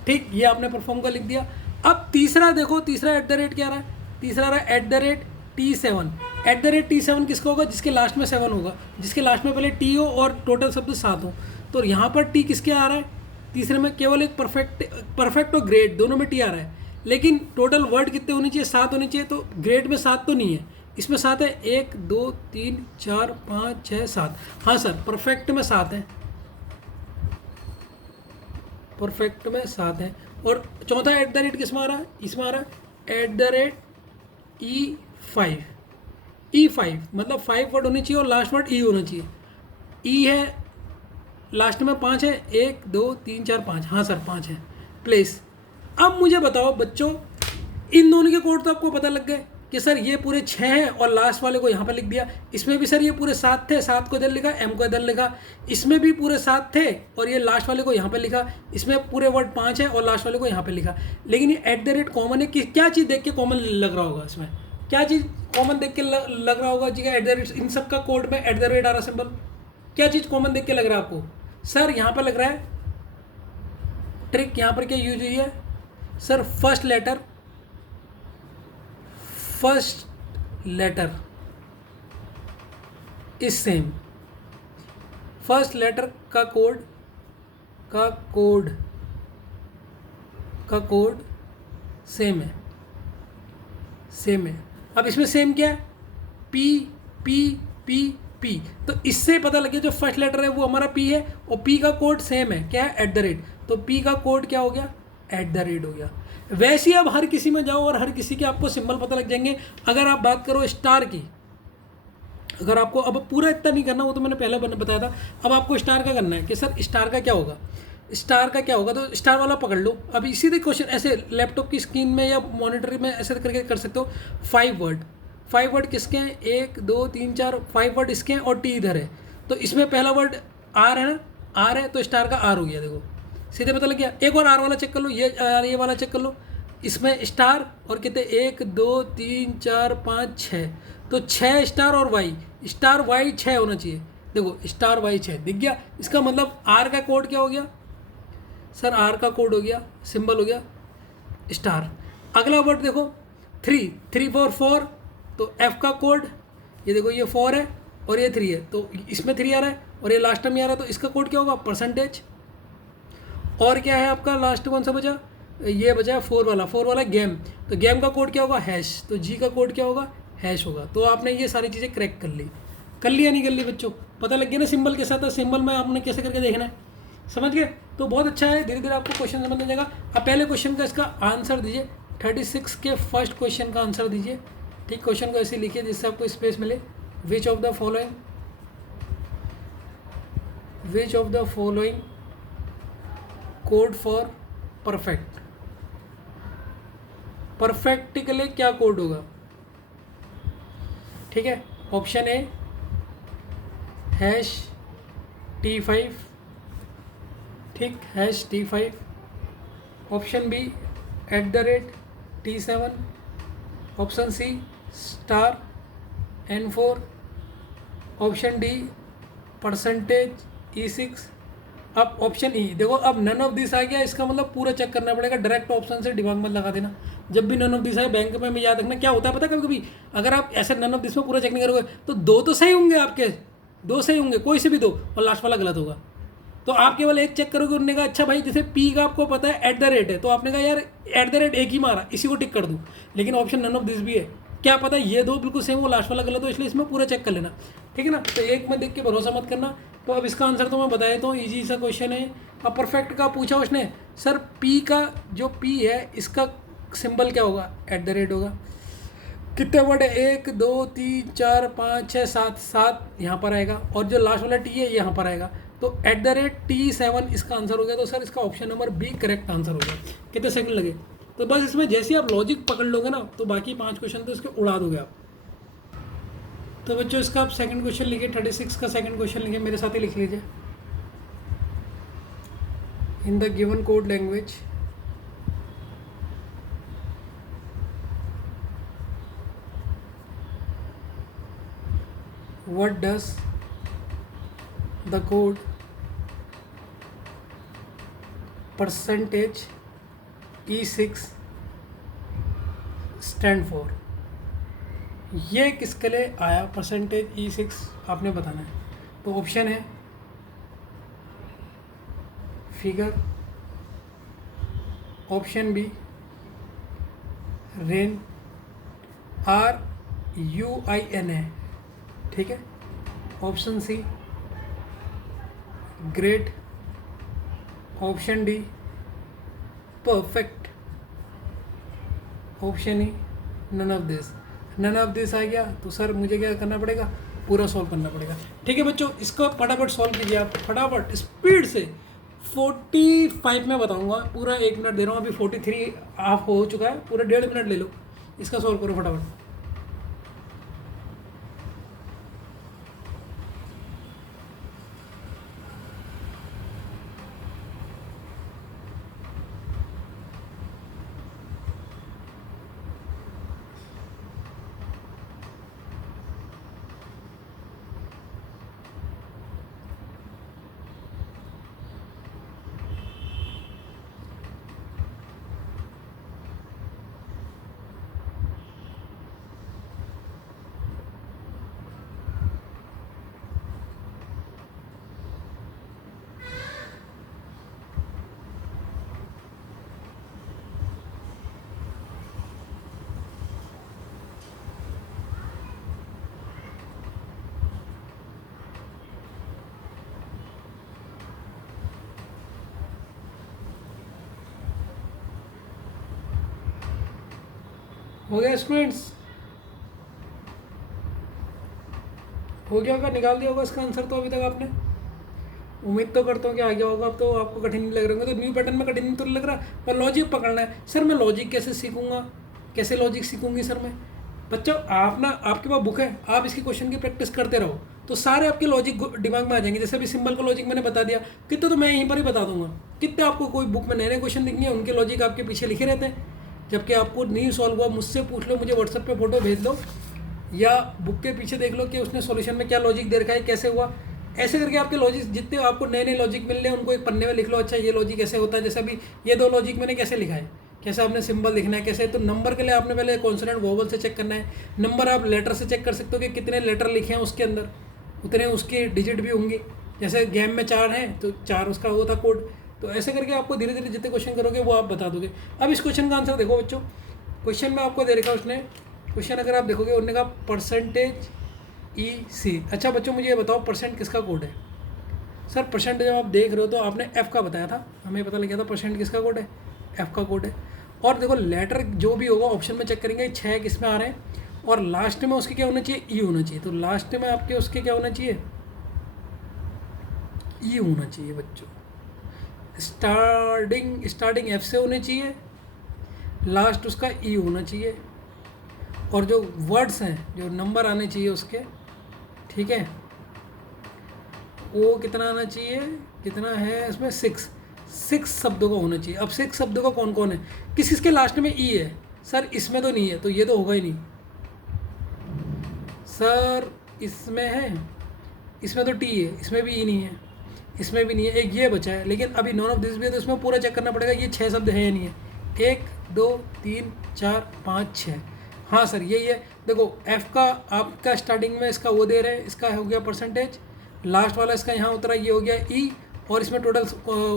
ठीक, ये आपने परफॉर्म का लिख दिया। अब तीसरा देखो, तीसरा @ क्या आ रहा है, तीसरा आ रहा है @T7। @T7 किसका होगा, जिसके लास्ट में 7 होगा, जिसके लास्ट में पहले T हो और टोटल शब्द 7 हो। तो यहाँ पर T किसके आ रहा है, तीसरे में केवल एक परफेक्ट और ग्रेट दोनों में T आ रहा है, लेकिन टोटल वर्ड कितने होने चाहिए, 7 होने चाहिए। तो ग्रेट में 7 तो नहीं है, इसमें 7 है, 1 2 3 4 5 6 7, हाँ सर परफेक्ट में 7 है, परफेक्ट में 7 है। और चौथा @ किस में आ रहा है, इसमें आ रहा है E5, मतलब 5 वर्ड होने चाहिए और लास्ट वर्ड E होना चाहिए। E है, लास्ट में 5 है, 1 2 3 4 5, हाँ सर 5 है, प्लेस। अब मुझे बताओ बच्चों, इन दोनों के कोड तो आपको पता लग गए कि सर ये पूरे 6 हैं और लास्ट वाले को यहाँ पर लिख दिया। इसमें भी सर ये पूरे 7 थे, 7 को इधर लिखा, M को इधर लिखा। इसमें भी पूरे 7 थे और ये लास्ट वाले को यहाँ पर लिखा। इसमें पूरे वर्ड 5 है और लास्ट वाले को यहाँ पर लिखा। लेकिन ये @ कॉमन है, क्या चीज़ देख के कॉमन लग रहा होगा, इसमें क्या चीज़ कॉमन देख के लग रहा होगा जी, @ इन सब का कोड में @ आ रहा सिंबल, क्या चीज़ कॉमन देख के लग रहा है आपको सर, यहाँ पर लग रहा है ट्रिक। यहाँ पर क्या यूज हुई है sir, first letter is same, first letter का कोड सेम है। अब इसमें सेम क्या है, P, तो इससे पता लगे जो फर्स्ट लेटर है वो हमारा P है और P का कोड सेम है, क्या है, @, तो P का कोड क्या हो गया, @ हो गया। वैसे ही अब हर किसी में जाओ और हर किसी के आपको सिंबल पता लग जाएंगे। अगर आप बात करो स्टार की, अगर आपको अब पूरा इतना नहीं करना, वो तो मैंने पहले बताया था। अब आपको स्टार का करना है कि सर स्टार का क्या होगा। स्टार का क्या होगा, तो स्टार वाला पकड़ लो। अभी सीधे क्वेश्चन ऐसे लैपटॉप की स्क्रीन में या मॉनिटर में ऐसे करके कर सकते हो। 5 वर्ड, 5 वर्ड किसके हैं, 1 2 3 4 5 वर्ड इसके हैं और टी इधर है। तो इसमें पहला वर्ड आर है ना, आर है तो स्टार का आर हो गया। देखो सीधे पता लग गया। एक और आर वाला चेक कर लो, ये वाला चेक कर लो। इसमें स्टार और कितने, 1 2 3 4 5 6, तो 6 स्टार और वाई, स्टार वाई 6 होना चाहिए। देखो स्टार वाई 6 दिख गया। इसका मतलब आर का कोड क्या हो गया सर, आर का कोड हो गया, सिंबल हो गया स्टार। अगला वर्ड देखो 3, 3 4 4, तो एफ का कोड, ये देखो ये 4 है और ये 3 है, तो इसमें 3 आ रहा है और ये लास्ट में आ रहा है, तो इसका कोड क्या होगा, परसेंटेज। और क्या है आपका लास्ट कौन सा बचा, ये बचा 4 वाला गेम, तो गेम का कोड क्या होगा, हैश, तो जी का कोड क्या होगा, हैश होगा। तो आपने ये सारी चीज़ें क्रैक कर ली या नहीं कर ली बच्चों, पता लग गया ना सिंबल के साथ, सिंबल में आपने कैसे करके देखना है, समझ गए। तो बहुत अच्छा है, धीरे धीरे आपको क्वेश्चन समझ में जाएगा। अब पहले क्वेश्चन का इसका आंसर दीजिए, 36 के फर्स्ट क्वेश्चन का आंसर दीजिए। ठीक, क्वेश्चन को ऐसे लिखिए जिससे आपको स्पेस मिले। Which of the following code for perfect, perfect के लिए क्या कोड होगा। ठीक है, ऑप्शन ए हैश T5, ठीक, hash T5, option B @T7, option C star N4, option D percentage E6। अब ऑप्शन ई देखो, अब नन ऑफ दिस आ गया, इसका मतलब पूरा चेक करना पड़ेगा, डायरेक्ट ऑप्शन से दिमाग मत लगा देना। जब भी नन ऑफ दिस आए बैंक में याद रखना क्या होता है पता है, कभी कभी अगर आप ऐसे नन ऑफ दिस में पूरा चेक नहीं करोगे तो 2 तो सही होंगे आपके, 2 सही होंगे, कोई से भी 2, और लास्ट वाला गलत होगा। तो आप केवल एक चेक करोगे। उन्होंने कहा अच्छा भाई जैसे पी का आपको पता है @ है, तो आपने कहा यार @ एक ही मारा, इसी को टिक कर दूँ, लेकिन ऑप्शन नन ऑफ दिस भी है, क्या पता ये 2 बिल्कुल सेम हो, लास्ट वाला गलत हो, इसलिए इसमें पूरा चेक कर लेना, ठीक है ना। तो एक में देख के भरोसा मत करना। तो अब इसका आंसर तो मैं बता देता हूँ, ईजी सा क्वेश्चन है। अब परफेक्ट का पूछा उसने, सर पी का जो पी है इसका सिंबल क्या होगा, @ होगा। कितने वर्ड है, 1 2 3 4 5 6 7, 7 यहाँ पर आएगा, और जो लास्ट वाला टी है यहाँ पर आएगा, तो @T7 इसका आंसर हो गया। तो सर इसका option number B correct answer हो गया। कितने सेकंड लगे, तो बस इसमें जैसे आप लॉजिक पकड़ लोगे ना, तो बाकी 5 क्वेश्चन तो इसके उड़ा दोगे आप। तो बच्चों इसका आप सेकंड क्वेश्चन लिखिए, 36 का सेकंड क्वेश्चन लिखिए, मेरे साथ ही लिख लीजिए। In the given code language what does the code percentage E6 stand for। ये किसके लिए आया परसेंटेज E6, आपने बताना है। तो ऑप्शन है figure, option B rain, RUIN है, ठीक है, option C great, option D perfect, option E none of this. None of this आ गया तो सर मुझे क्या करना पड़ेगा, पूरा सॉल्व करना पड़ेगा। ठीक है बच्चों, इसको फटाफट सॉल्व कीजिए आप, फटाफट स्पीड से। 45 में बताऊंगा, पूरा 1 मिनट दे रहा हूँ, अभी 43 हाफ हो चुका है, पूरा 1.5 मिनट ले लो, इसका सॉल्व करो फटाफट। हो गया स्टूडेंट्स, हो गया होगा, निकाल दिया होगा इसका आंसर तो अभी तक आपने। उम्मीद तो करता हूँ कि आ गया होगा। अब तो आपको कठिन नहीं लग रहा होगा, तो न्यू पैटर्न में कठिन तो नहीं लग रहा, पर लॉजिक पकड़ना है। सर मैं लॉजिक कैसे सीखूंगा, कैसे लॉजिक सीखूंगी सर मैं? बच्चों आप ना, आपके पास बुक है, आप इसकी क्वेश्चन की प्रैक्टिस करते रहो तो सारे आपके लॉजिक दिमाग में आ जाएंगे। जैसे अभी सिंबल का लॉजिक मैंने बता दिया, कितने तो मैं यहीं पर ही बता दूंगा। कितने आपको कोई बुक में नए नए क्वेश्चन दिखेंगे, उनके लॉजिक आपके पीछे लिखे रहते हैं। जबकि आपको नहीं सॉल्व हुआ, मुझसे पूछ लो, मुझे व्हाट्सएप पे फोटो भेज दो, या बुक के पीछे देख लो कि उसने सॉल्यूशन में क्या लॉजिक दे रखा है, कैसे हुआ। ऐसे करके आपके लॉजिक जितने आपको नए नए लॉजिक मिल रहे हैं उनको एक पन्ने में लिख लो। अच्छा ये लॉजिक ऐसे होता है, जैसे अभी ये दो लॉजिक मैंने कैसे लिखा है, कैसे आपने सिंबल लिखना है, कैसे। तो नंबर के लिए आपने पहले कॉन्सोनेंट वोवल से चेक करना है। नंबर आप लेटर से चेक कर सकते हो कि कितने लेटर लिखे हैं उसके अंदर, उतने उसके डिजिट भी होंगे। जैसे गेम में 4 हैं तो 4 उसका वो था कोड। तो ऐसे करके आपको धीरे धीरे जितने क्वेश्चन करोगे वो आप बता दोगे। अब इस क्वेश्चन का आंसर देखो बच्चों, क्वेश्चन में आपको दे रखा उसने, क्वेश्चन अगर आप देखोगे उन्होंने कहा परसेंटेज EC। अच्छा बच्चों मुझे ये बताओ परसेंट किसका कोड है? सर परसेंट जब आप देख रहे हो तो आपने F का बताया था, हमें पता लग गया था परसेंट किसका कोड है, F का कोड है। और देखो लेटर जो भी होगा ऑप्शन में चेक करेंगे 6 किस में आ रहे हैं, और लास्ट में उसके क्या होना चाहिए, E होना चाहिए। तो लास्ट में आपके उसके क्या होना चाहिए, E होना चाहिए बच्चों। स्टार्टिंग F से होनी चाहिए, लास्ट उसका E होना चाहिए, और जो वर्ड्स हैं, जो नंबर आने चाहिए उसके, ठीक है, वो कितना आना चाहिए, कितना है इसमें, 6 शब्दों का होना चाहिए। अब 6 शब्दों का कौन कौन है, किस किसके लास्ट में E है? सर इसमें तो नहीं है, तो ये तो होगा ही नहीं। सर इसमें है, इसमें तो T है, इसमें भी E नहीं है, इसमें भी नहीं है, एक ये बचा है। लेकिन अभी नॉन ऑफ दिस भी है, तो इसमें पूरा चेक करना पड़ेगा ये 6 शब्द है या नहीं है। 1 2 3 4 5 6, हाँ सर यही है। देखो F का आपका स्टार्टिंग में इसका वो दे रहे हैं, इसका हो गया परसेंटेज, लास्ट वाला इसका यहाँ उतरा, ये हो गया E, और इसमें टोटल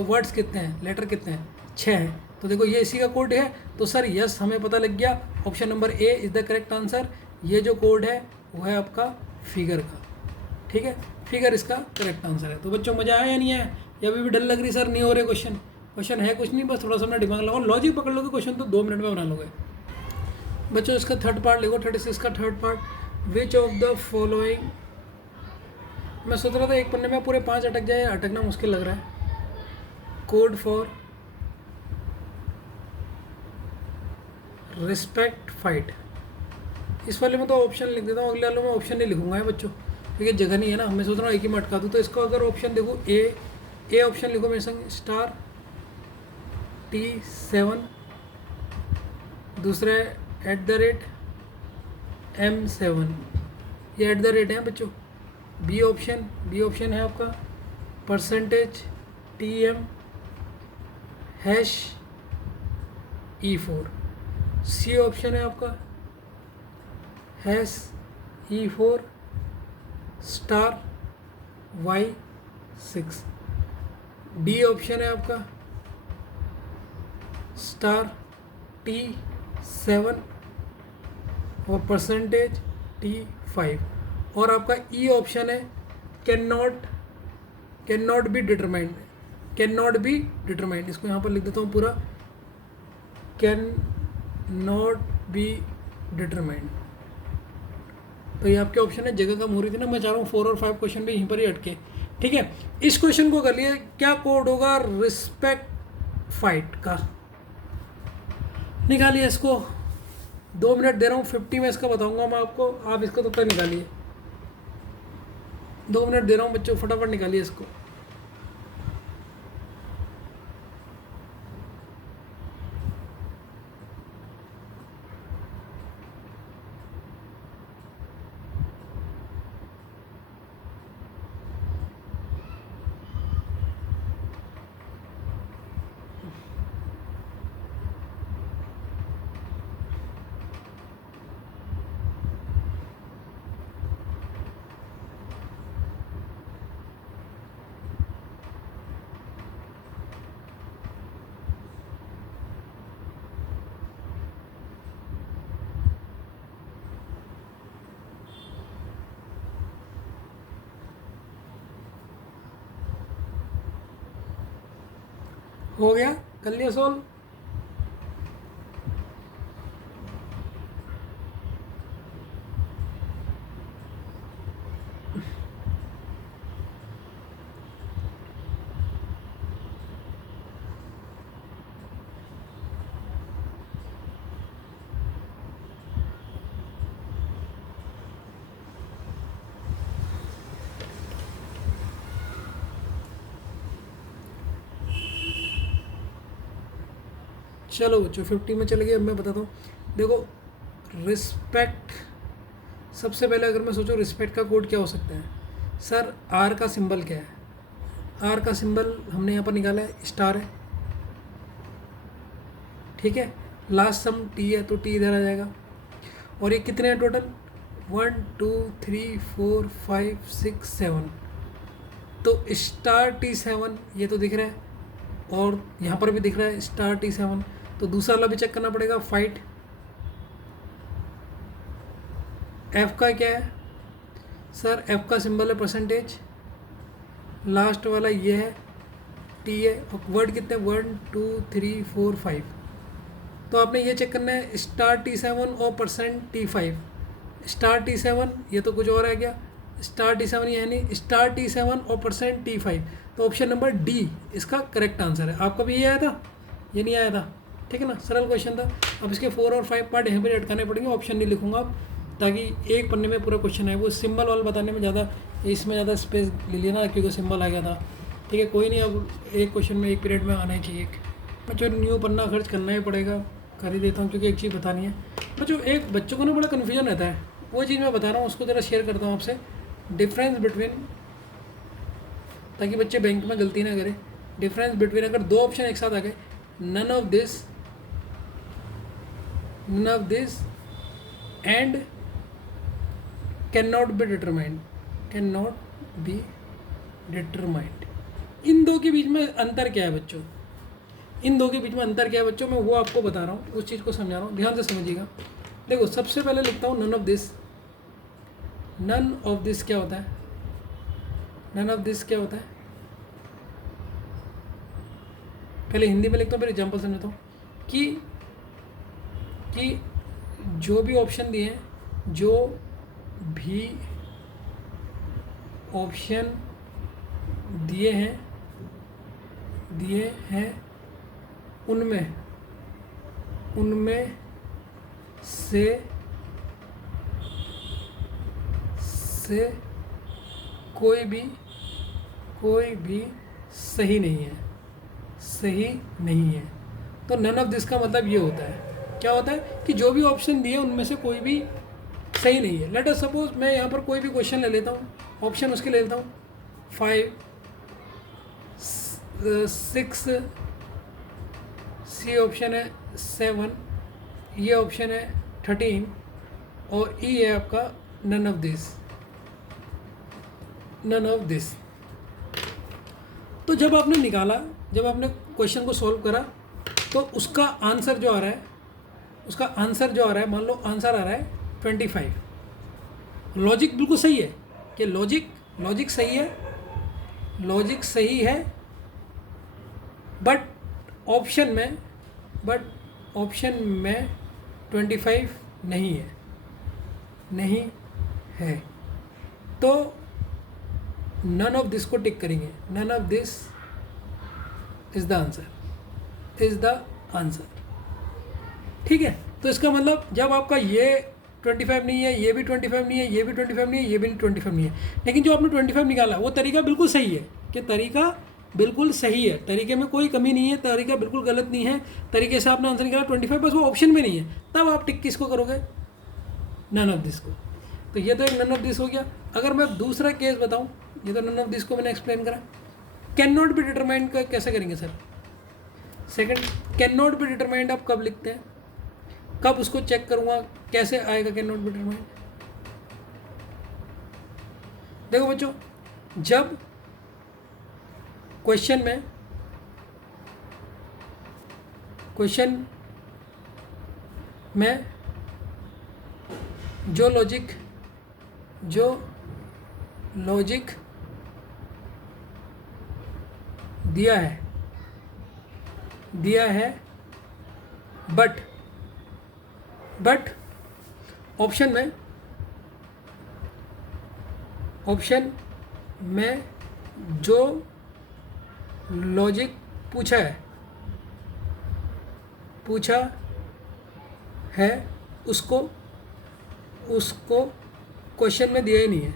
वर्ड्स कितने हैं, लेटर कितने हैं, 6 हैं। तो देखो ये इसी का कोड है। तो सर यस हमें पता लग गया, option number A is the correct answer. ये जो कोड है वो है आपका फिगर का, ठीक है, फिगर इसका करेक्ट आंसर है। तो बच्चों मज़ा आया या नहीं आया, या अभी भी डर लग रही सर नहीं हो रहे क्वेश्चन? क्वेश्चन है कुछ नहीं, बस थोड़ा सा अपना दिमाग लगाओ, लॉजिक पकड़ लोगे, क्वेश्चन तो 2 मिनट में बना लोगे। बच्चों इसका थर्ड पार्ट लिखो, 36 का third part, which of the following. मैं सोच रहा था एक पन्ने में पूरे 5 अटक जाए, अटकना मुश्किल लग रहा है। कोड फॉर रिस्पेक्ट फाइट, इस वाले में तो ऑप्शन लिख देता हूँ, अगले वाले में ऑप्शन नहीं लिखूंगा है बच्चों, क्योंकि जगह नहीं है ना। मैं सोच रहा हूँ एक ही में अटका दूँ। तो इसको अगर ऑप्शन देखो, ए ऑप्शन लिखो मेरे संग, स्टार T7, दूसरा @M7, ये @ है बच्चों। बी ऑप्शन है आपका percentage TM #E4। C option है आपका #E4 Y6। डी ऑप्शन है आपका T7 और परसेंटेज T5। और आपका ई ऑप्शन है कैन नॉट बी डिटरमाइंड। इसको यहाँ पर लिख देता हूँ पूरा, कैन नॉट बी डिटरमाइंड। तो ये आपके ऑप्शन है। जगह कम हो रही थी ना, मैं चाह रहा हूँ 4 और 5 क्वेश्चन भी यहीं पर ही अटके, ठीक है। इस क्वेश्चन को कर लिए, क्या कोड होगा रिस्पेक्ट फाइट का, निकालिए इसको। 2 मिनट दे रहा हूँ, 50 में इसका बताऊंगा मैं आपको, आप इसको तो तक निकालिए। 2 मिनट दे रहा हूँ बच्चों, फटाफट निकालिए इसको। हो गया, कर लिया सॉल्व। चलो बच्चों 50 में चले गए। अब मैं बताता हूँ, देखो रिस्पेक्ट, सबसे पहले अगर मैं सोचूं रिस्पेक्ट का कोड क्या हो सकता है सर, आर का सिंबल क्या है, आर का सिंबल हमने यहाँ पर निकाला है, स्टार है, ठीक है, लास्ट सम टी है तो टी इधर आ जाएगा। और ये कितने हैं टोटल, 1 2 3 4 5 6 7, तो स्टार T7 ये तो दिख रहा है, और यहाँ पर भी दिख रहा है स्टार T7। तो दूसरा वाला भी चेक करना पड़ेगा, फाइट। एफ का क्या है सर, एफ का सिंबल है परसेंटेज, लास्ट वाला ये है टी है, और वर्ड कितने 1 2 3 4 5, तो आपने ये चेक करना है स्टार T7 और परसेंट T5। स्टार T7 ये तो कुछ और है क्या, स्टार T7 ये है नहीं, स्टार T7 और परसेंट T5, तो ऑप्शन नंबर डी इसका करेक्ट आंसर है। आपका भी ये आया था, ये नहीं आया था, ठीक है ना, सरल क्वेश्चन था। अब इसके 4 और 5 पार्ट यहाँ पर अटकाने पड़ेंगे, ऑप्शन नहीं लिखूंगा अब, ताकि एक पन्ने में पूरा क्वेश्चन है। वो सिंबल वाला बताने में ज़्यादा, इसमें ज़्यादा स्पेस ले लिया ना, क्योंकि सिंबल आ गया था, ठीक है, कोई नहीं, अब एक क्वेश्चन में एक पीरियड में आना ही चाहिए। बच्चों न्यू पन्ना खर्च करना ही पड़ेगा, कर ही देता हूँ, क्योंकि एक चीज़ बतानी है बच्चों। एक बच्चों को ना बड़ा कन्फ्यूजन रहता है, वो चीज़ मैं बता रहा हूँ, उसको ज़रा शेयर करता हूँ आपसे, डिफरेंस बिटवीन, ताकि बच्चे बैंक में गलती ना करें। डिफरेंस बिटवीन, अगर दो ऑप्शन एक साथ आ गए, none of this and can not be determined, can not be determined, इन दो के बीच में अंतर क्या है बच्चों, इन दो के बीच में अंतर क्या है बच्चों, मैं वो आपको बता रहा हूँ, उस चीज़ को समझा रहा हूँ, ध्यान से समझिएगा। देखो सबसे पहले लिखता हूँ none of this. None of this क्या होता है, नन ऑफ दिस क्या होता है, पहले हिंदी में लिखता हूँ, फिर एग्जाम्पल समझता हूँ कि जो भी ऑप्शन दिए हैं, जो भी ऑप्शन दिए हैं उनमें से कोई भी सही नहीं है। तो नन ऑफ दिस का मतलब ये होता है, क्या होता है कि जो भी ऑप्शन दिए उनमें से कोई भी सही नहीं है। लेट अस सपोज मैं यहाँ पर कोई भी क्वेश्चन ले लेता हूँ, ऑप्शन उसके ले लेता हूँ 5 6, सी ऑप्शन है 7, ये ऑप्शन है 13, और ई है आपका नन ऑफ दिस। तो जब आपने निकाला, जब आपने क्वेश्चन को सॉल्व करा, तो उसका आंसर जो आ रहा है, मान लो आंसर आ रहा है 25। लॉजिक बिल्कुल सही है कि लॉजिक सही है, बट ऑप्शन में 25 नहीं है, तो नन ऑफ दिस को टिक करेंगे, none of this is the answer, ठीक है। तो इसका मतलब जब आपका ये 25 नहीं है, ये भी 25 नहीं है, ये भी 25 नहीं है, ये भी 25 नहीं है, लेकिन जो आपने 25 निकाला वो तरीका बिल्कुल सही है, कि तरीका बिल्कुल सही है, तरीके में कोई कमी नहीं है, तरीका बिल्कुल गलत नहीं है, तरीके से आपने आंसर निकाला 25, बस वो ऑप्शन में नहीं है, तब आप टिक किसको करोगे, नन ऑफ दिस को। तो ये तो एक नन ऑफ दिस हो गया। अगर मैं दूसरा केस बताऊं, ये तो नन ऑफ दिस को मैंने एक्सप्लेन करा। कैन नॉट बी डिटरमाइंड का कैसे करेंगे sir, second, can not be determined आप कब लिखते हैं, कब उसको चेक करूँगा, कैसे आएगा कैन नॉट बी डिटरमाइंड। देखो बच्चों, जब क्वेश्चन में जो लॉजिक दिया है बट ऑप्शन में जो लॉजिक पूछा है उसको क्वेश्चन में दिया ही नहीं है,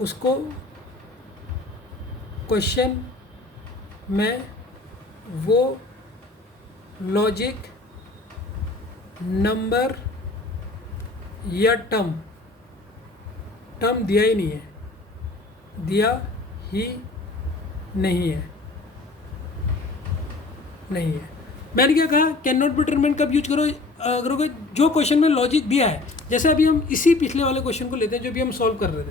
उसको क्वेश्चन में वो लॉजिक, नंबर या टर्म, टर्म दिया ही नहीं है, दिया ही नहीं है, नहीं है। मैंने क्या कहा, कैन नॉट बी डिटरमाइंड कब यूज करोगे, जो क्वेश्चन में लॉजिक दिया है। जैसे अभी हम इसी पिछले वाले क्वेश्चन को लेते हैं जो भी हम सॉल्व कर रहे थे,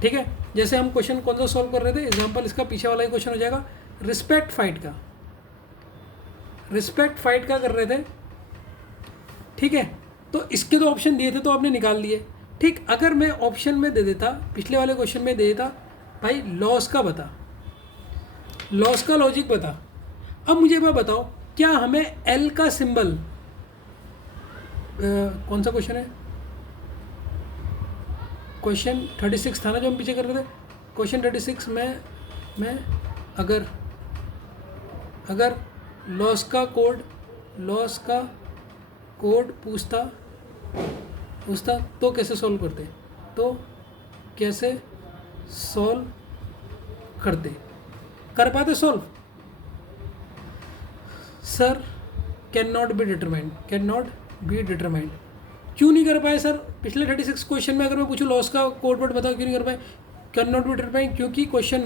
ठीक है। जैसे हम क्वेश्चन कौन सा सॉल्व कर रहे थे, एग्जांपल इसका पीछे वाला ही क्वेश्चन हो जाएगा, रिस्पेक्ट फाइट का, रिस्पेक्ट फाइट का कर रहे थे, ठीक है। तो इसके तो ऑप्शन दिए थे तो आपने निकाल लिए, ठीक। अगर मैं ऑप्शन में दे देता, पिछले वाले क्वेश्चन में दे देता, भाई लॉस का बता, लॉस का लॉजिक बता। अब मुझे एक बात बताओ, क्या हमें एल का सिंबल, कौन सा क्वेश्चन है, क्वेश्चन 36 था ना जो हम पीछे कर रहे थे, क्वेश्चन 36 में मैं अगर लॉस का कोड पूछता तो कैसे सॉल्व करते, तो कैसे सॉल्व करते, कर पाते solve? Sir can not be determined, can not be determined. क्यों नहीं कर पाए सर? पिछले 36 क्वेश्चन में अगर मैं पूछूं लॉस का कोड वर्ड बताओ, क्यों नहीं कर पाए? कैन नॉट बी डिटरमाइंड क्योंकि क्वेश्चन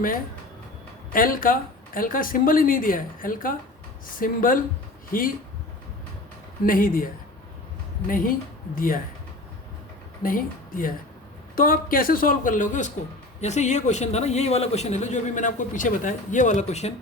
में एल का सिंबल ही नहीं दिया है, एल का सिंबल ही नहीं दिया है, तो आप कैसे सॉल्व कर लोगे उसको? जैसे ये क्वेश्चन था ना, यही वाला क्वेश्चन है लो जो अभी मैंने आपको पीछे बताया, ये वाला क्वेश्चन।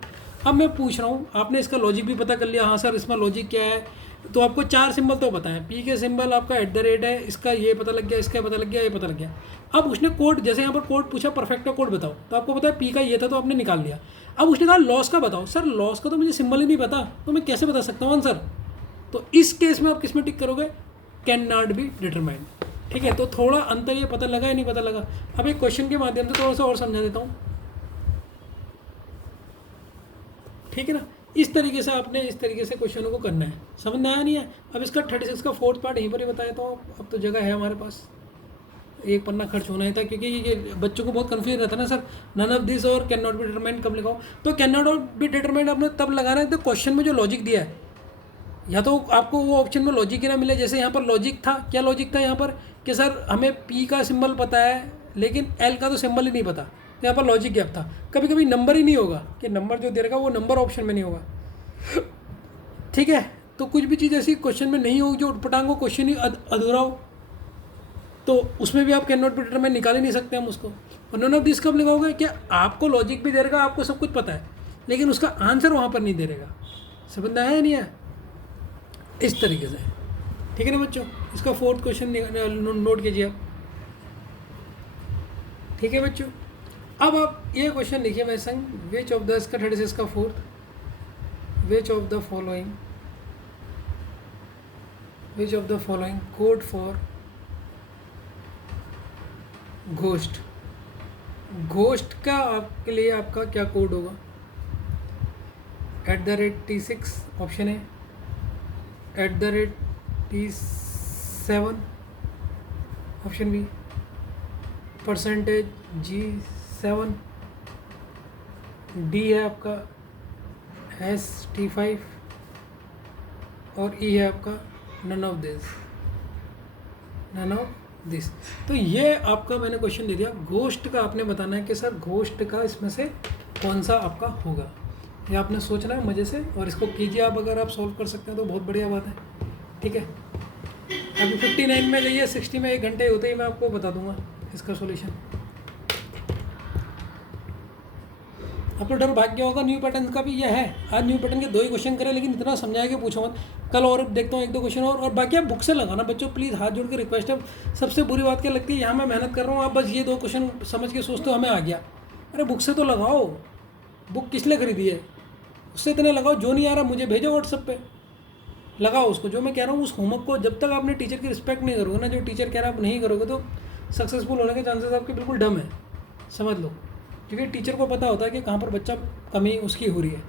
अब मैं पूछ रहा हूँ, आपने इसका लॉजिक भी पता कर लिया, हाँ सर इसमें लॉजिक क्या है, तो आपको 4 सिंबल तो पता है, पी के सिंबल आपका @ है, इसका ये पता लग गया, इसका पता लग गया, ये पता लग गया। अब उसने कोड, जैसे यहाँ पर कोड पूछा परफेक्ट का कोड बताओ, तो आपको पता है पी का ये था तो आपने निकाल लिया। अब उसने कहा लॉस का बताओ, सर लॉस का तो मुझे सिंबल ही नहीं पता, तो मैं कैसे बता सकता हूँ आंसर? तो इस केस में आप किस में टिक करोगे? कैन नॉट बी डिटरमाइंड, ठीक है। तो थोड़ा अंतर ये पता लगा या नहीं पता लगा? अब एक क्वेश्चन के माध्यम से थोड़ा सा और समझा देता हूँ, ठीक है ना। इस तरीके से आपने इस तरीके से क्वेश्चनों को करना है, समझ में आया नहीं है? अब इसका 36 का 4th पार्ट यहीं पर ही बताया, तो अब तो जगह है हमारे पास, एक पन्ना खर्च होना ही था, क्योंकि ये बच्चों को बहुत कन्फ्यूजन रहता है ना सर, नन ऑफ दिस और कैन नॉट बी डिटरमाइंड कब लगाओ। तो कैन नॉट बी डिटरमाइंड आपने तब लगाना है तो क्वेश्चन में जो लॉजिक दिया है, या तो आपको वो ऑप्शन में लॉजिक ही ना मिले। जैसे यहाँ पर लॉजिक था, क्या लॉजिक था यहाँ पर कि सर हमें पी का सिंबल पता है लेकिन एल का तो सिंबल ही नहीं पता, तो यहाँ पर लॉजिक गैप था। कभी कभी नंबर ही नहीं होगा, कि नंबर जो दे रहेगा वो नंबर ऑप्शन में नहीं होगा, ठीक है। तो कुछ भी चीज़ ऐसी क्वेश्चन में नहीं होगी जो उटपटांग हो, क्वेश्चन ही अधूरा हो, तो उसमें भी आप कैन नॉट बी डिटरमाइंड निकाल ही नहीं सकते हम उसको। और नन ऑफ दिस कब लगाओगे? क्या आपको लॉजिक भी दे रहेगा, आपको सब कुछ पता है, लेकिन उसका आंसर वहाँ पर नहीं दे रहेगा। समझ में आया नहीं है? इस तरीके से, ठीक है ना बच्चों। इसका 4th क्वेश्चन नोट कीजिए आप, ठीक है बच्चों। अब आप ये क्वेश्चन लिखिए मेरे संग, विच ऑफ द, इसका 36 का 4th, which of the following code for ghost का आपके लिए आपका क्या कोड होगा? @T6 ऑप्शन है, @T7 option B, %G7, D है आपका ST5 और ई है आपका नन ऑफ दिस। तो ये आपका मैंने क्वेश्चन दे दिया, घोस्ट का आपने बताना है कि सर घोस्ट का इसमें से कौन सा आपका होगा, ये आपने सोचना है मज़े से, और इसको कीजिए आप। अगर आप सॉल्व कर सकते हैं तो बहुत बढ़िया बात है, ठीक है। अभी 59 में जाइए, 60 में 1 घंटे होते ही मैं आपको बता दूंगा इसका सॉल्यूशन। आपको डर भाग गया होगा न्यू पैटर्न का भी, यह है आज न्यू पैटर्न के 2 ही क्वेश्चन करें, लेकिन इतना समझाया कि पूछो मत। कल और देखता हूँ 1-2 क्वेश्चन और बाकी आप बुक से लगाना बच्चों, प्लीज़ हाथ जोड़ के रिक्वेस्ट है। सबसे बुरी बात क्या लगती है, यहाँ मैं मेहनत कर रहा हूँ, आप बस ये 2 क्वेश्चन समझ के सोचते हो हमें आ गया। अरे बुक से तो लगाओ, बुक किस लिए खरीदी है? उससे इतने लगाओ, जो नहीं आ रहा मुझे भेजो व्हाट्सएप पे, लगाओ उसको। जो मैं कह रहा हूँ उस होमवर्क को जब तक आपने टीचर की रिस्पेक्ट नहीं करोगे ना, जो टीचर कह रहा है आप नहीं करोगे, तो सक्सेसफुल होने के चांसेस आपके बिल्कुल डम है, समझ लो। क्योंकि टीचर को पता होता है कि कहाँ पर बच्चा कमी उसकी हो रही है।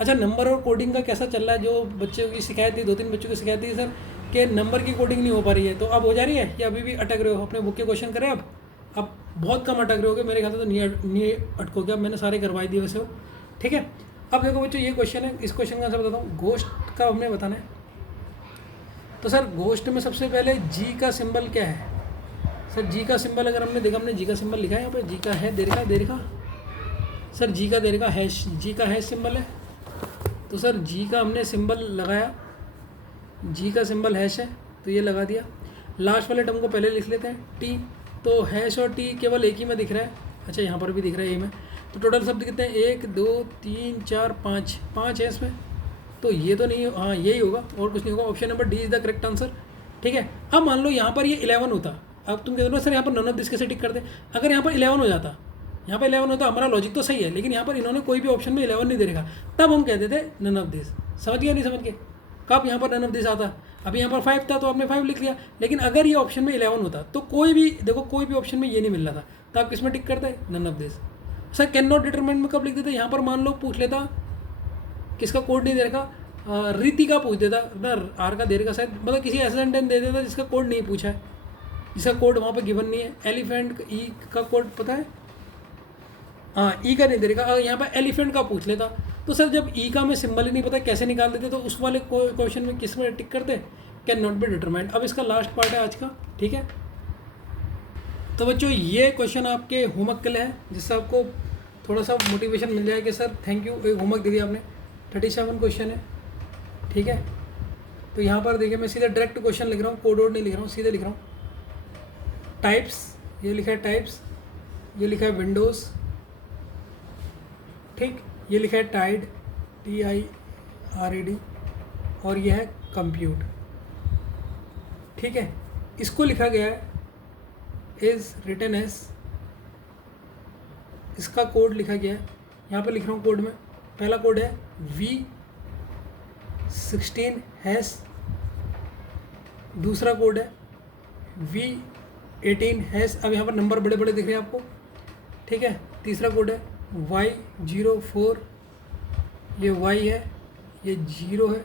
अच्छा, नंबर और कोडिंग का कैसा चल रहा है? जो बच्चों की शिकायत थी, 2-3 बच्चों की शिकायत थी सर कि नंबर की कोडिंग नहीं हो पा रही है, तो अब हो जा रही है या अभी भी अटक रहे हो? अपने बुक के क्वेश्चन करें अब बहुत कम अटक रहे होगे, मेरे ख्याल से तो नहीं अटकोगे, अब मैंने सारे करवाई दिए वैसे हो। ठीक है, अब देखो बच्चों ये क्वेश्चन है, इस क्वेश्चन का आंसर बताता हूँ। घोस्ट का हमने बताना है, तो सर घोस्ट में सबसे पहले जी का सिंबल क्या है? सर जी का सिंबल अगर हमने देखा, हमने जी का सिंबल लिखा है यहाँ पे, जी का है दे रखा सर, जी का दे रखा हैश, जी का हैश सिंबल है। तो सर जी का हमने सिंबल लगाया, जी का सिंबल हैश है तो ये लगा दिया। लास्ट वाले टर्म को पहले लिख लेते हैं, टी। तो हैश और टी केवल एक ही में दिख रहा है, अच्छा यहाँ पर भी दिख रहा है ए में। तो टोटल शब्द कितने हैं? 1 2 3 4 5, 5 है इसमें, तो ये तो नहीं, हाँ यही होगा और कुछ नहीं होगा। Option number D is the correct answer. ठीक है, अब मान लो यहाँ पर ये 11 होता, अब तुम कहते हो सर यहाँ पर नन ऑफ दिस कैसे टिक कर दे? अगर यहाँ पर 11 हो जाता, यहाँ पर 11 होता, हमारा लॉजिक तो सही है, लेकिन यहाँ पर इन्होंने कोई भी ऑप्शन में 11 नहीं दे रखा, तब हम कहते थे नन ऑफ दिस। समझ गया नहीं समझ के? कब यहाँ पर नन ऑफ दिस आता? अभी यहाँ पर 5 था तो आपने 5 लिख लिया, लेकिन अगर ये ऑप्शन में 11 होता तो कोई भी, देखो कोई भी ऑप्शन में ये नहीं मिल रहा था, तो आप किस में टिक करते? None of this. Sir cannot determine में कब लिख देते? यहाँ पर मान लो पूछ लेता, किसका कोड नहीं दे रखा, रीति का पूछ देता ना, आर का दे रखा शायद, मतलब किसी ऐसा सेंटेंस दे देता जिसका कोड नहीं पूछा है, जिसका कोड वहाँ पर गिवन नहीं है। एलिफेंट ई का कोड पता है, हाँ ई का नहीं दे रखा, यहाँ पर एलिफेंट का पूछ लेता, तो सर जब ई का मैं सिंबल ही नहीं पता कैसे निकाल देते, तो उस वाले क्वेश्चन में किस में टिक करते? Can not be determined. अब इसका लास्ट पार्ट है आज का, ठीक है। तो बच्चों ये क्वेश्चन आपके होमवर्क के लिए है, जिससे आपको थोड़ा सा मोटिवेशन मिल जाए कि सर थैंक यू, एक होमवर्क दे दिया आपने। 37 क्वेश्चन है, ठीक है। तो यहाँ पर देखिए मैं सीधा डायरेक्ट क्वेश्चन लिख रहा हूँ, कोड वर्ड नहीं लिख रहा हूँ, सीधे लिख रहा हूँ। टाइप्स, ये लिखा है टाइप्स, ये लिखा है विंडोज़, ठीक, ये लिखा है टाइड, TIRED, और ये है कंप्यूट, ठीक है। इसको लिखा गया है इज़ रिटन एज, इसका कोड लिखा गया है, यहाँ पे लिख रहा हूँ कोड में। पहला कोड है V16#, दूसरा कोड है V18#, अब यहाँ पर नंबर बड़े बड़े दिख रहे हैं आपको, ठीक है। तीसरा कोड है Y04, ये Y है, ये 0 है,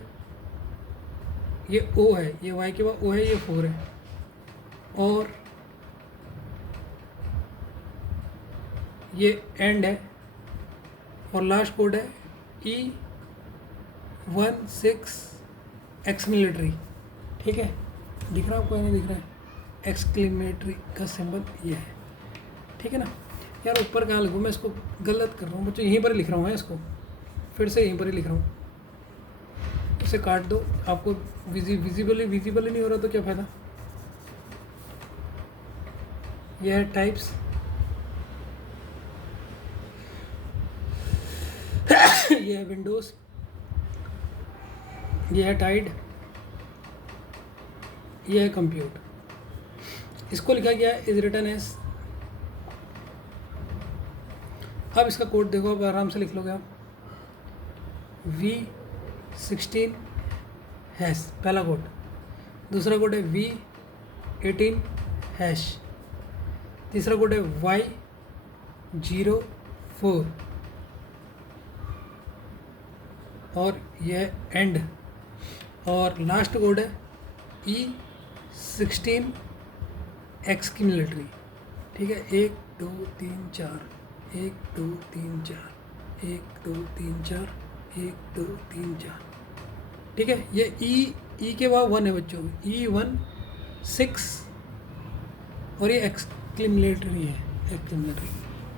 ये O है, ये Y के बाद O है, ये 4 है, और ये एंड है, और लास्ट कोड है E16 एक्सक्लेमेटरी, ठीक है। दिख रहा है आपको? नहीं दिख रहा है? एक्सक्लेमेटरी का सिंबल ये है, ठीक है ना। यार ऊपर कहाँ लिखूँ मैं, इसको गलत कर रहा हूँ बच्चों, यहीं पर ही लिख रहा हूँ, इसको फिर से यहीं पर ही लिख रहा हूँ, इसे काट दो। आपको विजिबल ही नहीं हो रहा तो क्या फ़ायदा। यह है टाइप्स, ये है विंडोज़, ये है टाइड, ये है कंप्यूट। इसको लिखा गया है इज रिटन एज, अब इसका कोड देखो, अब आराम से लिख लोगे आप। V16#, पहला कोड, दूसरा कोड है V18#, तीसरा कोड है Y04, और यह एंड, और लास्ट कोड है E16 एक्सक्लेमेटरी, ठीक है। 1 2 3 4, 1 2 3 4, 1 2 3 4, 1 2 3 4, ठीक है। ये ई के बाद 1 है बच्चों, E16, और ये एक्सक्लेमेटरी है, एक्सक्लेमेटरी,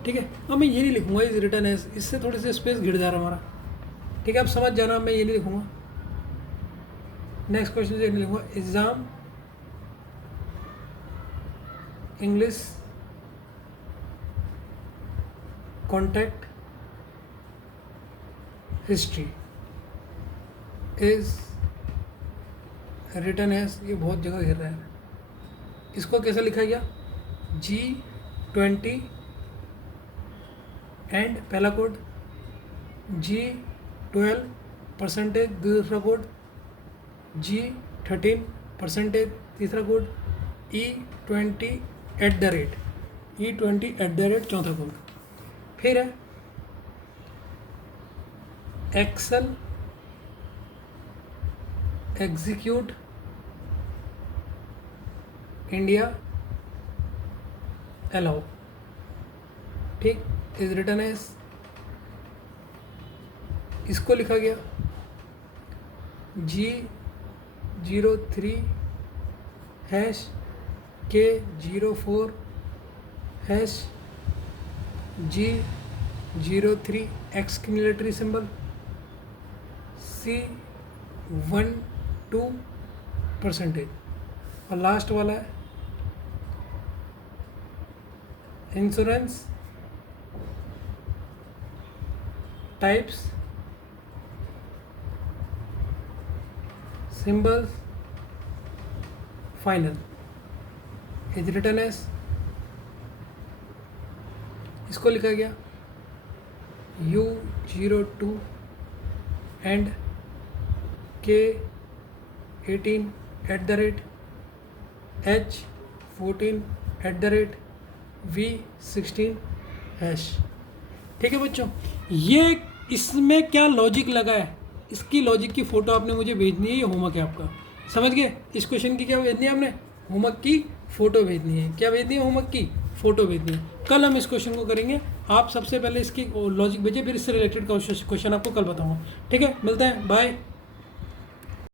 ठीक है। अब मैं ये नहीं लिखूँगा इज रिटन एज, इससे थोड़ी सी स्पेस गिर जा रहा हमारा, ठीक है। आप समझ जाना, मैं ये नहीं लिखूँगा। नेक्स्ट क्वेश्चन से नहीं लिखूँगा, exam English contact history is written as, ये बहुत जगह घेर रहा है, इसको कैसे लिखा गया? G20 एंड पहला कोड, G12%, दूसरा कोड, G13%, तीसरा कोड, E20 @ चौथा कोड। फिर है एक्सेल एग्जीक्यूट इंडिया अलाउ, ठीक, इज रिटन एज, इसको लिखा गया G03 hash K04 hash G03 X की मिलिट्री सिंबल C12%, और लास्ट वाला है insurance types symbols final, is written as, इसको लिखा गया U02 and K18 @H14 V16 hash. ठीक है बच्चों, ये इसमें क्या लॉजिक लगा है, इसकी लॉजिक की फ़ोटो आपने मुझे भेजनी है, ये होमवर्क है आपका, समझ गए। इस क्वेश्चन की क्या भेजनी है आपने, होमवर्क की फ़ोटो भेजनी है। क्या भेजनी है, होमवर्क की फ़ोटो भेजनी है। कल हम इस क्वेश्चन को करेंगे। आप सबसे पहले इसकी लॉजिक भेजिए, फिर इससे रिलेटेड क्वेश्चन आपको कल बताऊँगा। ठीक है, मिलते हैं, बाय।